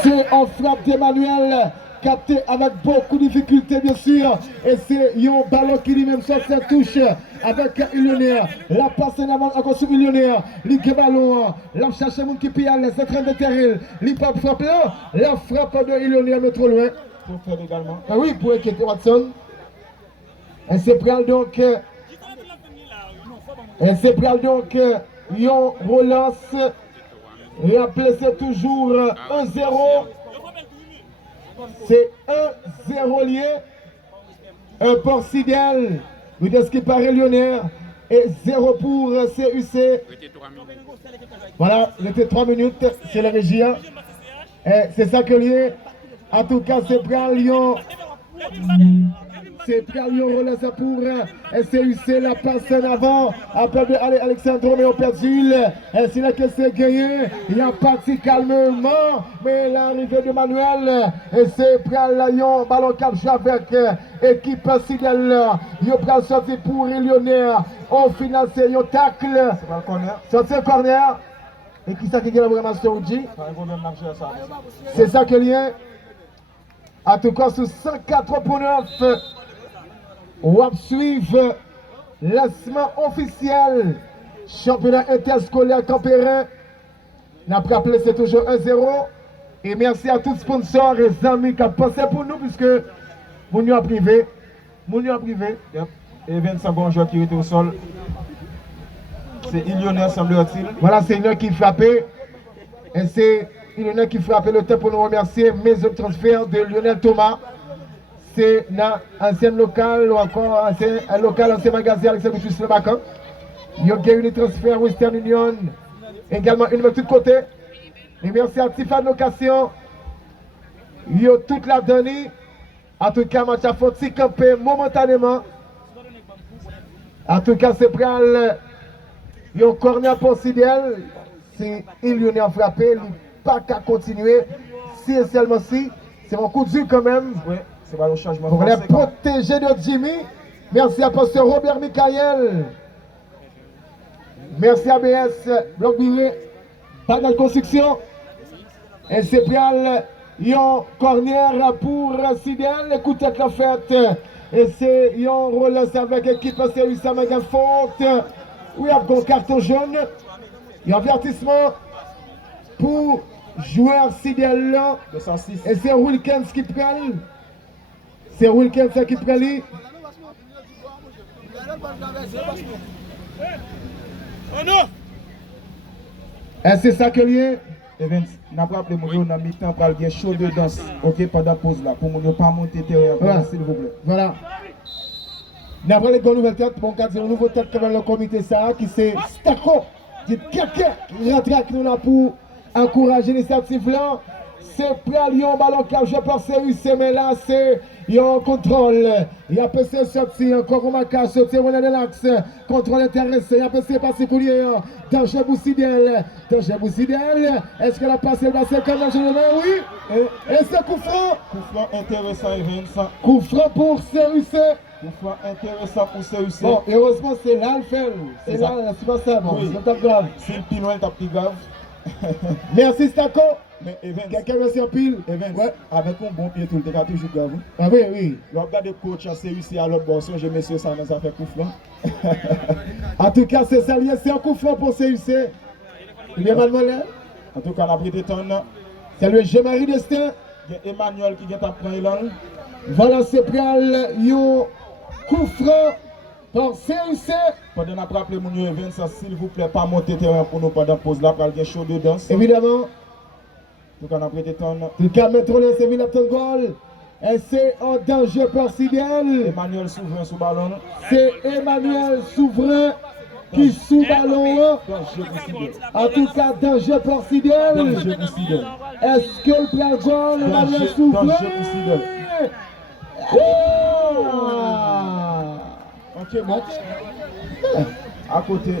C'est en frappe d'Emmanuel. Capté avec beaucoup de difficultés, bien sûr. Et c'est un ballon qui lui-même sort cette touche avec Illionnaire. La passe en avant encore sur Illionnaire. Ligue ballon. La cherche mon qui pille à l'aise. C'est en train de terrer. Il pas frappe là. La frappe de Illionnaire, mais trop loin. pour faire également. Ah oui, pour inquiéter Watson. Et c'est prêt donc. Et c'est prêt donc. Yon relance. Et après c'est toujours 1-0. C'est 1-0 lié. Un pour Sidel. Vous de ce qui paraît Lyonnais. Et 0 pour CUC. Voilà, il était 3 minutes. C'est la régie. Et c'est ça que lié. En tout cas, c'est prêt à Lyon. C'est prêt à Lyon, relance pour SCUC, la passe en avant. Après de Alexandre, mais on perdu. Et c'est là que c'est gagné. Il a parti calmement. Mais l'arrivée de Manuel. Et c'est prêt à Lyon. Ballon cap avec équipe Sidel. Il est prêt à sortir pour Lyonnais. Au final, c'est un tacle. C'est un corner. Sorti un corner. Et qui ça qui gagne la programmation Oudji? C'est ça que lien. En tout cas, sur 104.9, on va suivre lancement officiel championnat interscolaire Campérin. N'a pas appelé, c'est toujours 1-0. Et merci à tous les sponsors et amis qui ont pensé pour nous, puisque vous nous avez privé. Et 25 bons joueurs qui étaient au sol. C'est Illionnaire, semble-t-il. Voilà, c'est une qui frappait. Et c'est Lionel qui frappait le temps pour nous remercier. Mais le transfert de Lionel Thomas, c'est dans ancien local ou encore un local, ancien magasin Alexandre Bouchus le Bacan. Il y a eu le transfert Western Union, également une de tous côtés. Et merci à Tiffany Location. Il y a toute la donnée. En tout cas, match à Foti camper momentanément. En tout cas, c'est prêt à il y a un corner pour Sidel. Si il a frappé, il n'a pas qu'à continuer. Si et seulement si, c'est mon coup de dur quand même. Oui, c'est pas le changement. Pour les protéger de Jimmy. Merci à Pasteur Robert Michael. Merci à BS, Bloc Billet, Panel Construction. Et c'est prêt il y a un corner pour Sidel. Écoutez la fête. Et c'est un relance avec l'équipe CUC avec une faute. Oui, il y a un carton jaune. Il y a un avertissement pour joueur Sidel là. 206. Et c'est Wilkins qui prend. C'est Wilkins qui prend. Et c'est ça que lié. Evans, n'a pas appelé mon dans mi-temps pour aller chaud de danse. OK, pendant pause là. Pour ne pas monter terrain, Voilà. s'il vous plaît. Voilà. D'après les bonnes nouvelles têtes, mon cas, c'est un nouveau tête que le comité ça, qui c'est Stako, qui est quelqu'un qui rentre avec nous là pour encourager l'initiative là. C'est prêt Lyon, ballon qui a joué par CUC, mais là c'est un contrôle. Il y a PC sorti, encore un marquage sorti, on est dans l'axe. Contrôle intéressé, il y a PC passé coulier. Danger Boussidel, est-ce qu'elle a passé le bassin comme la journée? Oui. Et c'est coup franc. Coup franc intéressant, Evans. Coup franc pour CUC. Coup franc intéressant pour CUC. Bon, heureusement, c'est là le fait. C'est là, c'est pas ça, bon. Oui. C'est pas grave. C'est le pinoel, t'as petit grave. Merci, Stako. Mais Evans, Quelqu'un merci en pile. Evans, Ouais. avec un bon pied, tout le temps, toujours grave. Ah oui, oui. Le regard de coach à CUC à l'autre boisson, je messieurs, ça fait coup franc. En tout cas, c'est ça, c'est un coup franc pour CUC. Il est mal mollet. En tout cas, on a pris des tonnes. C'est le Jean-Marie Destin. Il y a Emmanuel qui vient t'apprendre Elan. Voilà, c'est pral, yo, coup franc pour CUC. Pendant qu'on a rappelé mon Evans, s'il vous plaît, pas monter terrain pour nous pendant la pause là, pour aller chaud de danse. Évidemment. Donc on a pris des tonnes. En tout cas, maintenant, c'est mis la petite goal. Et c'est un danger pour Sidel. Emmanuel Souverain sous ballon. C'est Emmanuel Souverain qui sous ballon. Danger pour Sidel. En tout cas, danger pour Sidel. Danger pour Sidel. Est-ce que le plan goal, Emmanuel Souverain? Danger pour Sidel. Ah! Ok, bon. À côté.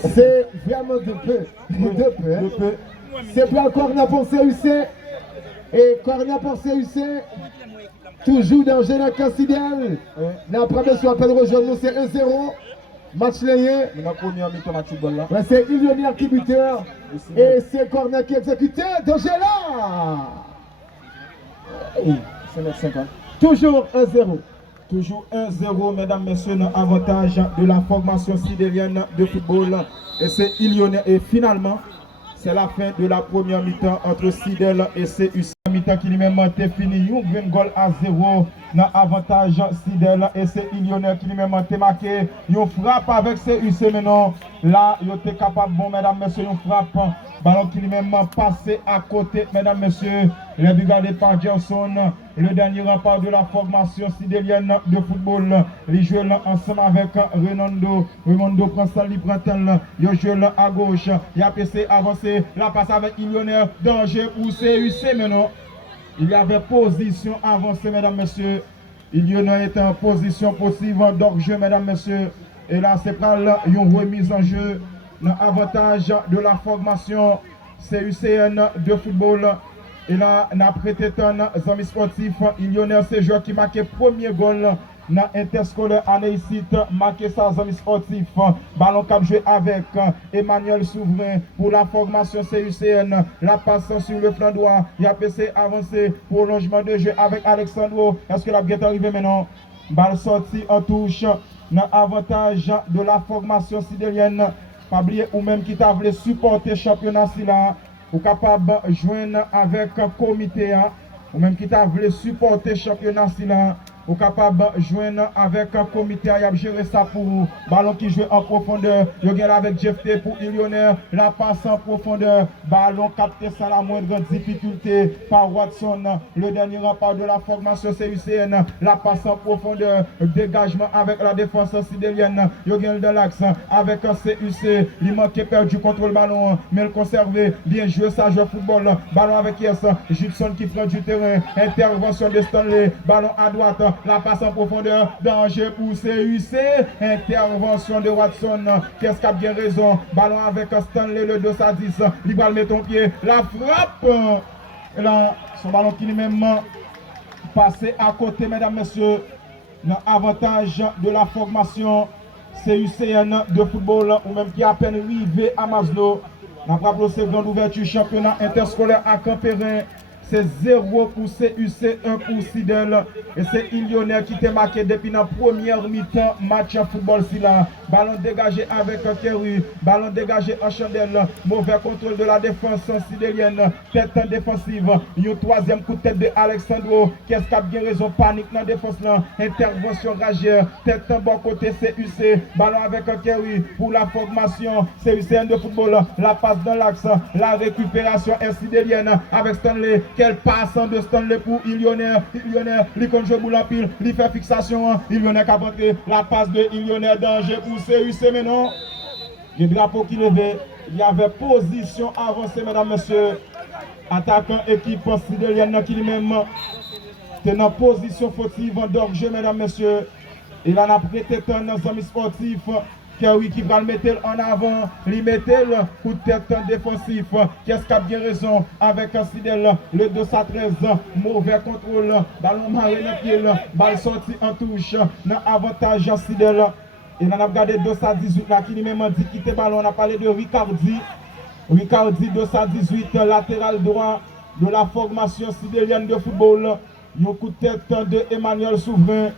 C'est vraiment de peu. De peu. Hein? Le peu. C'est plan corner pour CUC. Et corner pour CUC. Toujours danger dans le Sidel. La première sur appel rejoindre nous, c'est 1-0. Match lié. On a première mi-temps à football là. Ouais, c'est Illionnaire qui buteur. Et c'est corner qui est exécuté. Danger là. C'est notre 50. Toujours 1-0. Toujours 1-0, mesdames, messieurs, dans avantage de la formation sidérienne de football. Et c'est Illionnaire. Et finalement, c'est la fin de la première mi-temps entre Sidel et CUC. Mi-temps qui lui-même était fini. Un goal à 0 dans avantage Sidel et c'est Illionnaire qui lui-même était marqué. Il frappe avec CUC maintenant. Là, il était capable, bon, mesdames, messieurs, il frappe. Ballon qui lui-même passé à côté, mesdames, messieurs. Il est regardé par Gerson, le dernier rempart de la formation sidélienne de football. Il joue là ensemble avec Renando. Renando prend ça, il prend tel. Il joue là à gauche. Il a passé avancé. La passe avec Illionnaire. Danger pour CUC maintenant. Il y avait position avancée, mesdames, messieurs. Illionnaire était en position possible d'hors-jeu, mesdames, messieurs. Et là, c'est pas là, une remise en jeu. L'avantage de la formation CUCN de football. Et là, on a prêté un amis sportif. Illionnaire, c'est joueur qui marqué premier goal dans interscolaire année ici. Marqué ça, amis sportif. Ballon cap joué avec Emmanuel Souverain pour la formation CUCN. La passe sur le flanc droit. Il a PC avancé. Prolongement de jeu avec Alexandro. Est-ce que la bière est arrivée maintenant? Balle sortie en touche. Dans avantage de la formation sidérienne. Pas oublier ou même qui t'a voulu supporter championnat si là, ou capable de joindre avec un comité, ou même qui t'a voulu supporter championnat si là, ou capable de joindre avec un comité, il a géré ça pour vous. Ballon qui joue en profondeur, il y a avec Jeffté pour Illionnaire, la passe en profondeur, ballon capté sans la moindre difficulté par Watson, le dernier rempart de la formation CUCN, la passe en profondeur, dégagement avec la défense sidérienne, il y a de l'axe avec un CUC, il manquait perdu contre le ballon, mais le conservé, bien joué, ça joue football, ballon avec Yes, Gibson qui prend du terrain, intervention de Stanley, ballon à droite, la passe en profondeur, danger pour CUC, intervention de Watson, qu'est-ce qu'a bien raison, ballon avec Stanley, le 2 à 10, il va le mettre ton pied, la frappe, et là, son ballon qui lui-même passé à côté, mesdames, messieurs, l'avantage de la formation CUCN de football, ou même qui a à peine arrivé à Maslow, on a rappelé cette grande ouverture championnat interscolaire à Campérin. C'est 0 pour CUC, 1 pour Sidel. Et c'est Illionnaire qui t'a marqué depuis la première mi-temps match en football. Ballon dégagé avec Kerry. Ballon dégagé en chandelle. Mauvais contrôle de la défense sidélienne. Tête défensive. Un troisième coup de tête de Alexandro. Qu'est-ce qui a bien raison? Panique dans la défense là. Intervention ragère. Tête en bon côté CUC. Ballon avec Kerry pour la formation. CUCN de football. La passe dans l'axe. La récupération est sidélienne avec Stanley. Quel passant de Stanley pour Illionnaire. Illionnaire, il compte jouer boule en pile. Il fait fixation. Illionnaire qui a rentré. La passe de Illionnaire. Danger pour CUC maintenant. Le drapeau qui levait. Il y avait position avancée, mesdames, messieurs. Attaquant équipe sidélienne qui lui-même est en position fautive en danger, mesdames, messieurs. Il en a prêté un amis sportif. Qui va le mettre en avant, lui mettre le coup de tête défensif. Qu'est-ce qui a bien raison avec un Sidel, le 213, mauvais contrôle, ballon maré dans le pied, balle sortie en touche, dans avantage Sidel. Et on a regardé 218 là qui lui-même dit quitter ballon. On a parlé de Ricardi. Ricardi 218, latéral droit de la formation sidélienne de football. Un coup de tête de Emmanuel Souverain,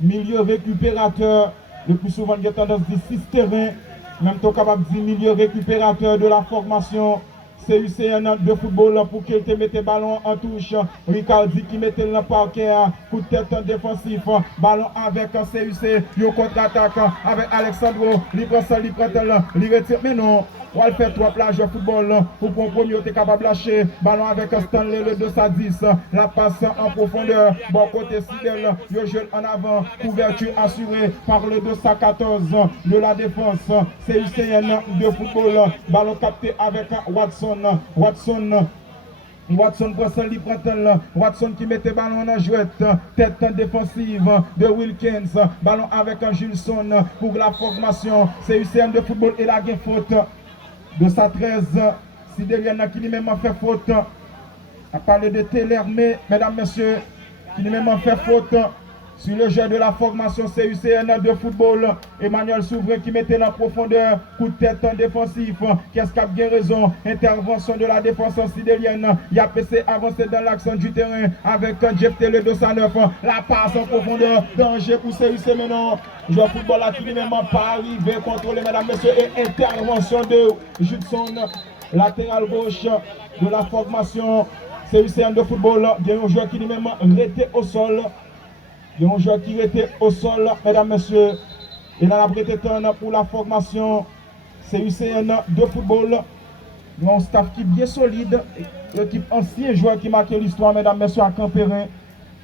milieu récupérateur. Le plus souvent, il y a tendance à dire 6 terrains. Même temps capable de dire milieu récupérateur de la formation. CUCN de football pour qu'il te mette le ballon en touche. Ricardi qui mettait le parquet. Coup de tête défensif. Ballon avec CUC. Il contre-attaque avec Alexandro. Il prend ça, il prend tel. Il retire. Mais non. On va faire 3 plages de football pour qu'on premier est capable de lâcher. Ballon avec Stanley, le 210. La passe en profondeur. Bon côté Sidel. Le jeu en avant. Couverture assurée par le 214 de la défense. CUCN de football. Ballon capté avec Watson. Watson prend ça, Watson qui mettait ballon en jouette, tête défensive de Wilkins, ballon avec un Gilson pour la formation. CUCN de football et la gain faute de sa 13. Sideliana qui lui-même a fait faute. A parlé de Télermé, mesdames, messieurs, qui lui-même a fait faute sur le jeu de la formation CUCN de football. Emmanuel Souverain qui mettait la profondeur, coup de tête défensif. Qu'est-ce qui a bien raison? Intervention de la défense sidélienne. Il a PC avancé dans l'axe du terrain avec Jeff le 209. La passe en profondeur, danger pour CUC maintenant. Joueur football là qui lui-même pas arrivé, contrôler, mesdames, messieurs, et intervention de Judson, latéral gauche de la formation CUCN de football. Il y a un joueur qui lui-même était au sol. Il y a un joueur qui était au sol, mesdames, messieurs. Il a prêté pour la formation CUCN de football. Il y a un staff qui est bien solide. L'équipe ancien joueur qui marque l'histoire, mesdames, messieurs, à Campérin.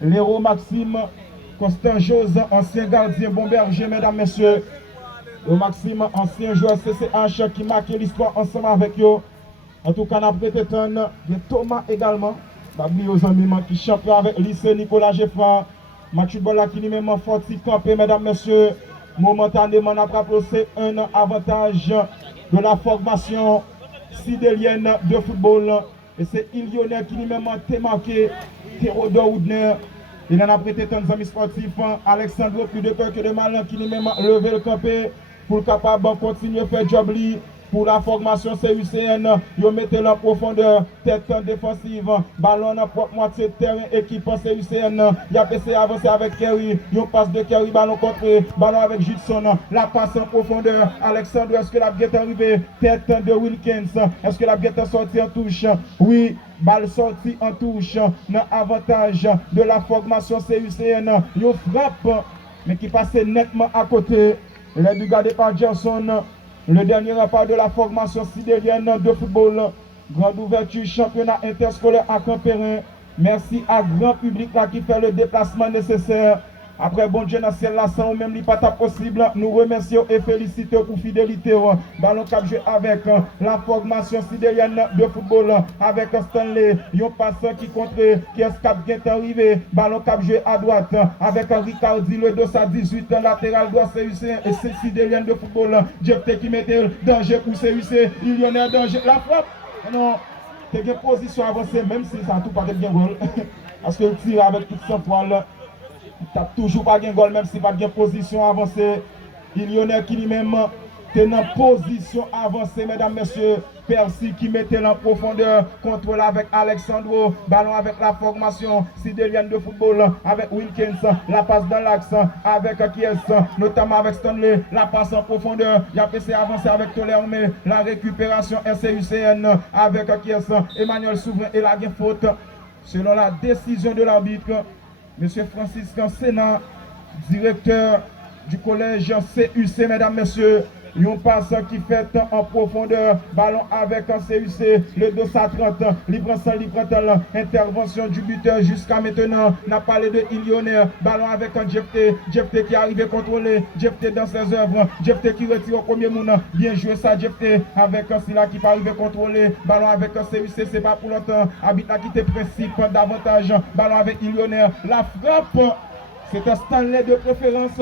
Léro Maxime, Constant Jose, ancien gardien Bomberger, mesdames, messieurs. Léro Maxime, ancien joueur CCH qui marque l'histoire ensemble avec eux. En tout cas, on a prêté il y a Thomas également. Aux amis qui champion avec lycée Nicolas Geffard. Match de football qui lui-même fort campé, mesdames, messieurs. Momentanément, on a proposé un avantage de la formation sidélienne de football. Et c'est Illionnaire qui lui-même a marqué. Théodore Houdner. Il en a prêté un amis sportifs. Alexandre, plus de peur que de mal, qui lui-même a levé le campé pour capable de continuer à faire job. Pour la formation CUCN, ils mettent la profondeur, tête défensive, ballon à propre moitié de terrain, équipe CUCN, il a passé avancer avec Kerry, ils passe de Kerry, ballon contré, ballon avec Judson, la passe en profondeur, Alexandre, est-ce que la guette est arrivée, tête de Wilkins, est-ce que la guette est sortie en touche? Oui, balle sortie en touche, dans avantage de la formation CUCN, ils frappe, mais qui passe nettement à côté, il est gardé par Johnson. Le dernier rapport de la formation sidérienne de football. Grande ouverture, championnat interscolaire à Campérin. Merci à grand public là qui fait le déplacement nécessaire. Après, bon Dieu, dans ciel là, sans même li pas possible, nous remercions et félicitons pour fidélité. Ballon cap joué avec la formation sidérienne de football, avec Stanley, un passant qui contre, qui est cap qui est arrivé. Ballon cap joué à droite, avec Ricardi, le 218, latéral droit CUC, et c'est sidérienne de football. Jeff qui mettait danger pour CUC, il y en a danger. La frappe, non, c'est une position avancée, même si ça n'a tout pas de bien goal. Parce qu'il tire avec tout son poil. Il tape toujours pas de goal, même si pas de position avancée. Illionnaire qui lui-même T'es dans position avancée, mesdames, messieurs. Percy qui mettait en profondeur. Contrôle avec Alexandro. Ballon avec la formation. Sidelian de football avec Wilkins. La passe dans l'axe avec Kies. Notamment avec Stanley. La passe en profondeur. Il a passé avancer avec Tolérmé. La récupération SCUCN avec Kies. Emmanuel Souverain et la gain faute. Selon la décision de l'arbitre, M. Francis Sénat, directeur du collège CUC, mesdames, messieurs. Un passe qui fait en profondeur, ballon avec un CUC, le 230, libre intervention du buteur jusqu'à maintenant. On a parlé de Illionnaire, ballon avec un Jefté qui arrive à contrôler, Jefté dans ses œuvres, Jefté qui retire au premier mouvement, bien joué ça Jefté avec un Silla qui peut arriver à contrôler, ballon avec un CUC, c'est pas pour longtemps, habite à quitter principe davantage, ballon avec Illionnaire, la frappe, c'est un Stanley de préférence.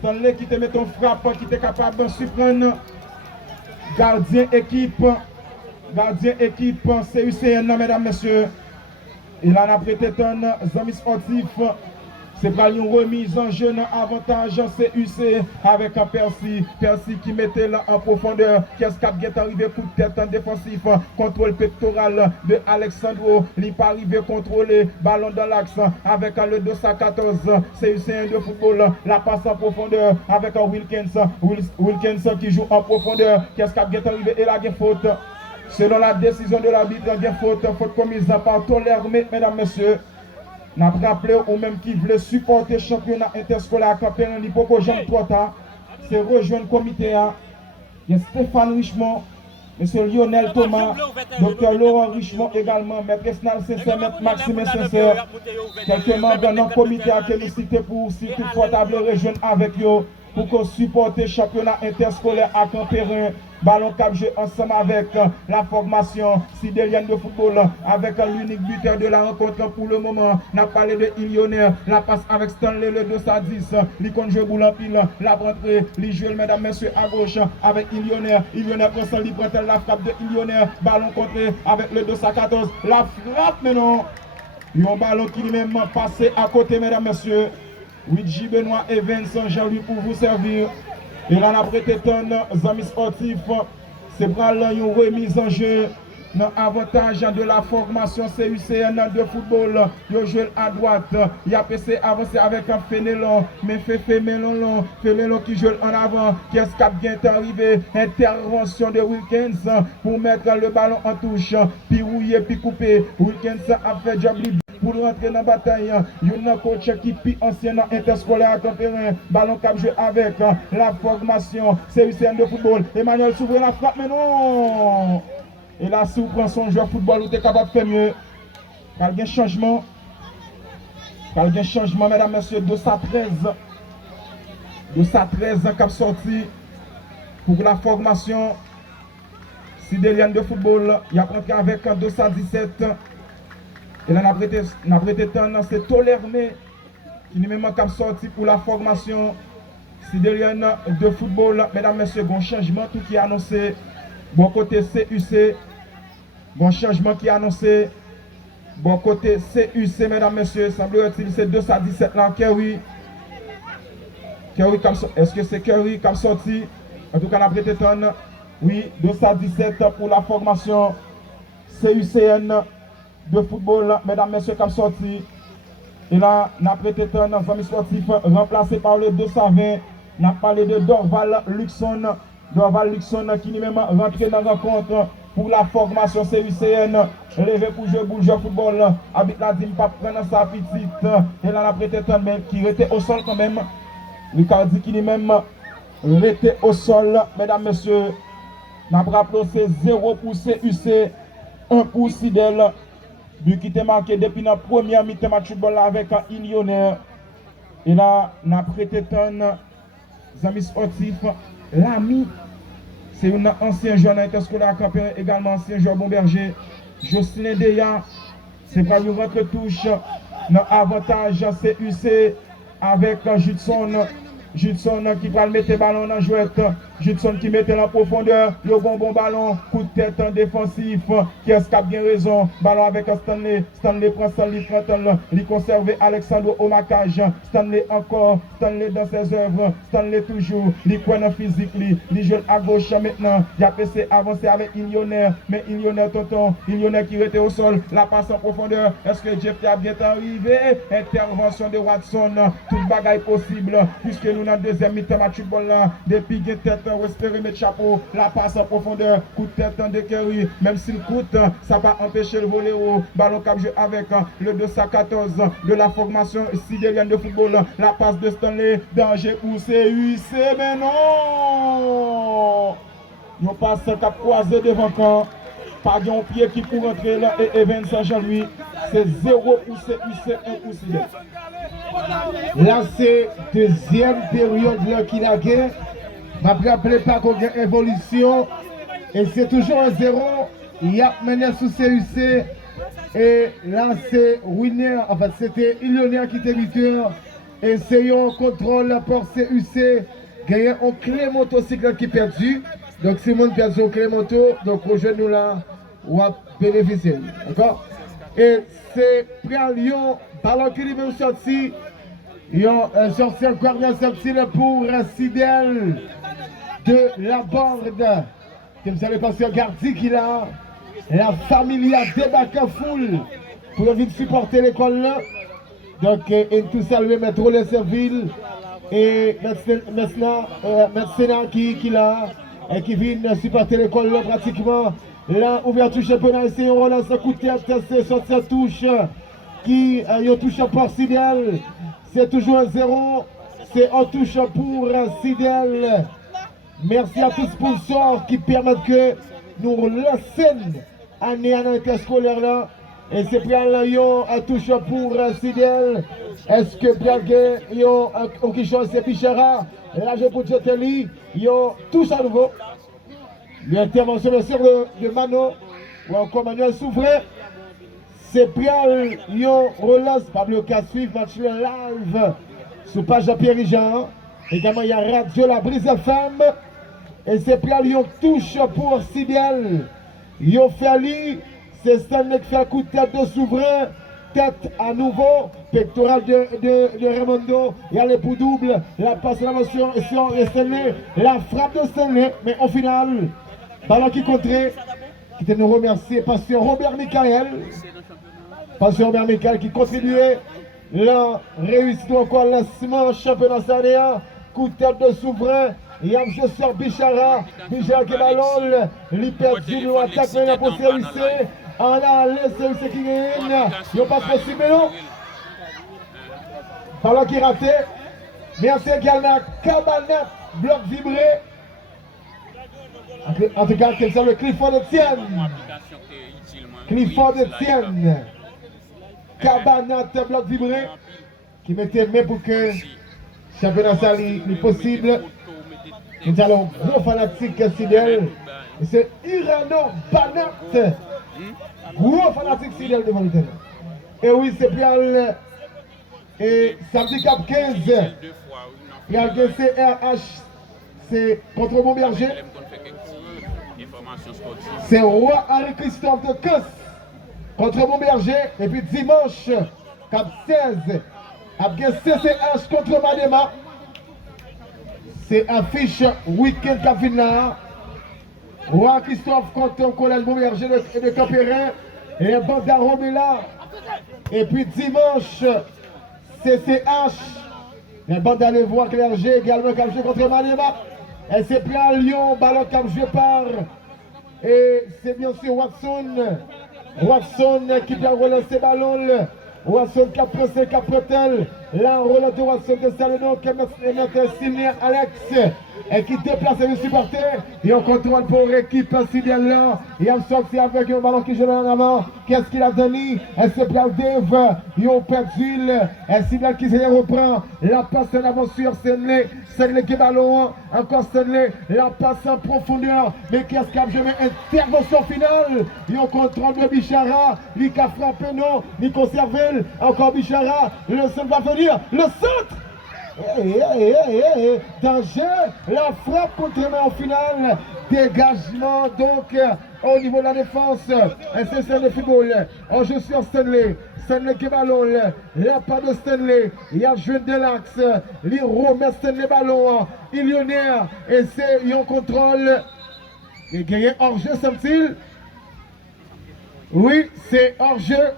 Stanley qui te met ton frappe, qui est capable de surprendre. Gardien équipe, CUCN, mesdames, messieurs. Il en a prêté un amis sportif. C'est pas une remise en jeu, un avantage CUC avec un Percy. Percy qui mettait là en profondeur. Qu'est-ce qui est arrivé coup de tête en défensif. Contrôle pectoral de Alexandro. Il n'est pas arrivé à contrôler. Ballon dans l'axe avec le 214. CUC de football. La passe en profondeur avec un Wilkins. Wilkins qui joue en profondeur. Qu'est-ce qui est arrivé et là il y a faute. Selon la décision de l'arbitre, il y a faute. Faute commise par Tolérmé, mesdames, messieurs. N'a rappelé ou même qui voulait supporter le championnat interscolaire à Campérin, il faut que j'aime trop tard. C'est rejoindre le comité. Il y a Stéphane Richemont, M. Lionel Thomas, Dr. Laurent Richemont également, M. Esnal Sincère, M. Maxime Sincère. Quelques membres de notre comité à qui nous citer pour si toutefois table rejoindre avec eux pour qu'on supporte le championnat interscolaire à Campérin. Ballon cap jeu ensemble avec la formation sidélienne de football, avec l'unique buteur de la rencontre pour le moment. On a parlé de Illionnaire, la passe avec Stanley, le 210, l'icône jeu boule en pile, la rentrée, les joueurs, mesdames, messieurs, à gauche avec Illionnaire. Illionnaire prend son libre, la frappe de Illionnaire, ballon contré avec le 214, la frappe maintenant. Il y a un ballon qui lui-même passé à côté, mesdames, messieurs. Luigi Benoît et Vincent Jean-Louis pour vous servir. Il en a prêté un amis sportifs. C'est pour une remise en jeu. Dans l'avantage de la formation CUCN de football. Il joue à droite. Il a passé avancer avec un Fénélon. Mais Fénélon qui joue en avant. Qu'est-ce qui est arrivé? Intervention de Wilkins pour mettre le ballon en touche. Puis rouiller, puis couper. Wilkins a fait job libre pour rentrer dans la bataille. Il y a un coach qui est ancien interscolaire à Campérin. Ballon cap jeu avec la formation CUCN de football. Emmanuel Souverain la frappe, mais non! Et là, si vous prenez son joueur de football, vous êtes capable de faire mieux. Car il y a un changement. Mesdames, messieurs, 213. 213 qui a sorti pour la formation sidélienne de football. Il a rentré avec 217. Et là, on a prêté temps, c'est Tolérmé qui n'est même pas sorti pour la formation sidélienne de football. Mesdames, messieurs, bon changement, tout qui est annoncé. Bon côté CUC, bon changement qui est annoncé. Bon côté CUC, mesdames, messieurs, semblerait-il c'est 217 là, Kerry. Est-ce que c'est Kerry qui a sorti? En tout cas, on a prêté temps. Oui, 217 pour la formation CUCN de football, mesdames, messieurs, qui a sorti. Et là, on a prêté temps dans amis sportifs remplacé par le 220. On a parlé de Dorval Luxon. Dorval Luxon qui n'est même rentré dans la rencontre pour la formation CUCN. Levé pour jouer pour le jeu football. Habite la dîme pas prendre sa petite. Et là, on a prêté temps, mais qui était au sol quand même. Ricardi qui n'est même était au sol, mesdames, messieurs. On a rappelé c'est 0 pour CUC, 1 pour Sidel. But qui était marqué depuis la première mi-temps match football avec un Illionnaire. Et là, on a prêté temps, amis sportifs. L'ami, c'est un ancien joueur interscolaire à Campérin, également ancien joueur Bomberger. Jocelyn Deya, c'est pas une rentre touche. Dans avantage CUC avec Judson qui va mettre le ballon dans la jouette. Judson qui mettait en profondeur. Le bon ballon. Coup de tête en défensif. Qui est-ce qui a bien raison? Ballon avec Stanley. Stanley prend Stanley. Il conserve Alexandre Omakaj. Stanley encore. Stanley dans ses œuvres. Stanley toujours. Il coin en physique. Il joue à gauche maintenant. Il a passé avancer avec Illionnaire. Mais Illionnaire tonton. Illionnaire qui était au sol. La passe en profondeur. Est-ce que Jeff a bien arrivé? Intervention de Watson. Toute bagaille possible. Puisque nous dans le deuxième mi-temps match football là. Depuis qu'il tête, espérer mettre chapeau. La passe en profondeur. Coup de tête de Kerry. Même s'il coûte, ça va empêcher le volet haut. Ballon cap jeu avec le 214 de la formation sidérienne de football. La passe de Stanley. Danger pour CUC. Mais non! Nous passons cap croisé devant camp. Pas de pied qui pour rentrer là et Evans Saint-Jean-Louis. C'est 0 pour CUC, 1 pour CIDEL. Là, c'est deuxième période là qu'il a gagné. Je ne me rappelle pas qu'on a une évolution. Et c'est toujours un 0. Il y a mené sous CUC. Et là, c'est winner. Enfin, c'était Illionnaire qui était buteur. Et c'est un contrôle pour CUC. Gagné un Clémento cycle qui est perdu. Donc, si le monde perd au Clémento, donc rejoignez-nous là. On va bénéficier. D'accord? Et c'est près Lyon. Ballon qui est sorti. Ils ont sorti encore bien sorti pour Sidel de la Borde. Comme ça, le pasteur Gardi qui l'a. La famille a débarqué en foule pour venir supporter l'école là. Donc, et tout ça, le métro les Serville et maintenant, qui l'a et qui vient supporter l'école là pratiquement. Là, ouverture championnat, c'est on relance un coup de tête, c'est sur cette touche qui a touché pour Sidel. C'est toujours un 0. C'est en touche pour Sidel. Merci à tous les sponsors qui permettent que nous lancions année en interscolaire là. Et c'est bien là, un touche pour Sidel. Est-ce que bien que qui change c'est Pichara? Là, je peux jeter lui. Touche à nouveau. L'intervention bien sûr de Mano ou encore Manuel Souvray. C'est bien relance Pablo K suivre match live sur page Pierre Jean. Également il y a Radio La Brise FM. Et c'est bien touche pour Sidel. Yo fait c'est Stanley qui fait un coup de tête de Souverain. Tête à nouveau, pectoral de Raimondo, il y a les pouls doubles, la passe de la motion sur Stanley, la frappe de Stanley, mais au final, ballon qui contrait, qui était nous remercier, pasteur Robert Michael qui contribuait, la réussite encore lancement, championnat Sardéa, coup de tête de Souverain, il y a M. Bichara qui est ballon, l'hyperdu, l'attaque maintenant pour CUC. On a laissé ce qui gagne. Il n'y a pas de possible, non? Ballon qui est raté. Merci également à Cabanat, bloc vibré. En tout cas, quel c'est le Clifford Etienne. Clifford Etienne. Cabanat, bloc vibré. Qui mettait main pour que le championnat sali est possible. Nous allons gros fanatique Sidel. C'est Irano Banat. Gros fanatique Sidel devant le terrain. Et oui, c'est Pial. Et samedi cap 15. Pial CRH. C'est contre Montberger. C'est Roi Harry-Christophe de Cos contre Montberger. Et puis dimanche, cap 16. Après CCH contre Madema. C'est affiche week-end cap là. Roi Christophe contre le collège Montberger de Campérin et Banda Romela. Et puis dimanche, CCH. Les bandes d'aller voir Clergé également comme jeu contre Manema. Et c'est plein Lyon, ballon comme jeu par. Et c'est bien sûr Watson. Watson qui vient relancer ballon. Watson qui a pressé, qui a prêté. Là, on relance de Watson de Salomon qui met Simien Alex et qui déplace les supporters. Et on contrôle pour l'équipe Sidel là. Et on sorti avec un ballon qui joue en avant. Qu'est-ce qu'il a donné? Elle se place Dave. Ils ont perdu. Et Sidel qui se reprend. La passe en avant sur Stanley. Stanley qui est ballon. Encore Stanley. La passe en profondeur. Mais qu'est-ce qu'il a joué? Intervention finale. Ils ont contrôle de Bichara. Lui qui a frappé, non. Lui conservé. Encore Bichara. Le centre va venir. Le centre. Danger, la frappe contre main en finale. Dégagement donc au niveau de la défense. C'est ça le football. On joue sur Stanley. Stanley qui ballon. La part de Stanley. Il y a joué de l'axe. Il remet Stanley ballon. Il y en a. Et c'est un contrôle. Il y a hors-jeu, semble-t-il. Oui, c'est hors-jeu.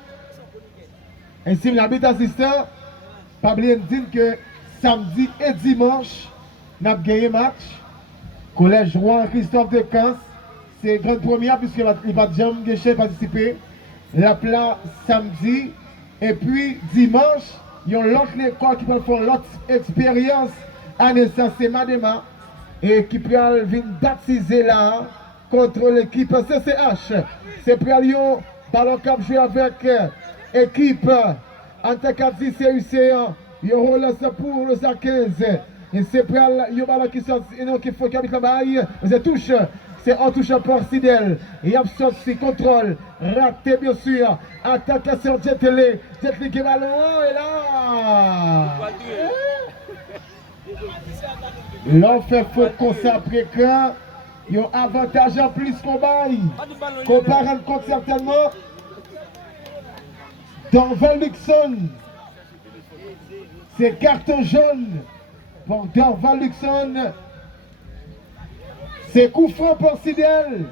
Ainsi, l'arbitre assistant, pas oublier de dire que samedi et dimanche, nous avons gagné match. Collège Rouen Christophe de Cans, c'est grande première puisque il n'y a pas de jambes qui participer. La plat samedi et puis dimanche, il y a l'autre école qui peut faire l'autre expérience. Anessa Semadema et qui peut venir baptiser là contre l'équipe CCH. C'est pour Lyon, ballon cap joué avec équipe Antakadzi CUC1. Il y aura ça pour le 15. Et c'est pour le ballon qui sort, qui faut qu'il la baille. C'est touche. C'est en touche par Sidel. Il absorbe ses contrôles. Raté bien sûr. Attaque sur Jetli. Jetli qui va loin et là. L'on fait faux consacré quand il y a un avantage en plus qu'on baille. Qu'on parle compte certainement. Dans Val-Luxon, c'est carton jaune pour Dorval Luxon. C'est coup franc pour Sidel.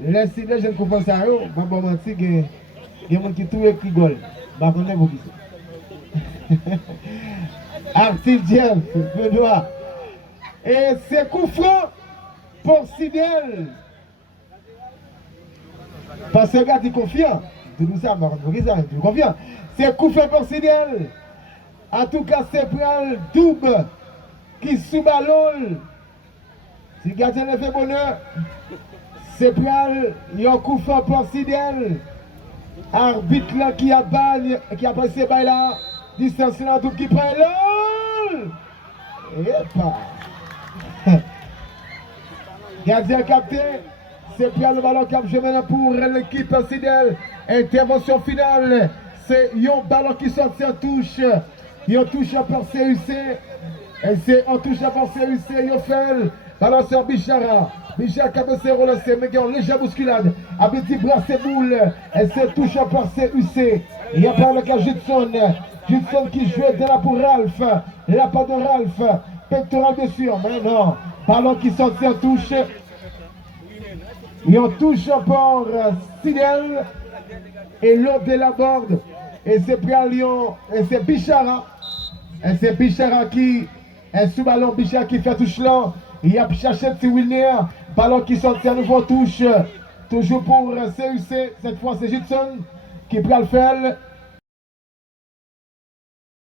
Les Sidel, je ne comprends pas ça. Je ne vais pas mentir, il y a des gens qui trouvent qui rigolent. Je ne sais pas pour qui c'est. Artil Jeff, Benoît. Et c'est coup franc pour Sidel. Parce que le gars est confiant. Tout ça, je confiant. C'est coup franc pour Sidel. En tout cas, c'est pour le double qui sous ballon. Si le gardien le fait bonheur, c'est pour un coup franc pour Sidel. Arbitre là qui a balle, qui a passé par là. Distance là, tout qui prend là. Et pas. Gardien capté. C'est pour le ballon cap joué maintenant pour l'équipe Sidel. Intervention finale. C'est un ballon qui sort en touche. Il touche par CUC. Et c'est en touche par CUC. Il fait ballon sur Bichara. Bichara qui a relancé, mais il y a une légère bousculade. Abiti brassé boule. Et c'est touche par CUC. Il y a pas le cas Judson. Judson qui jouait de là pour Ralph. La part de Ralph. Pectoral dessus. Mais non. Ballon qui sort en touche. Il en touche par Sidel. Et l'autre de la borde. Et c'est pris à Lyon. Et c'est Bichara. Et c'est Bichara qui est sous ballon. Bichara qui fait touche là. Il y a cherché petit Wilner. Ballon qui sort à nouveau touche. Toujours pour CUC. Cette fois c'est Judson qui peut le faire.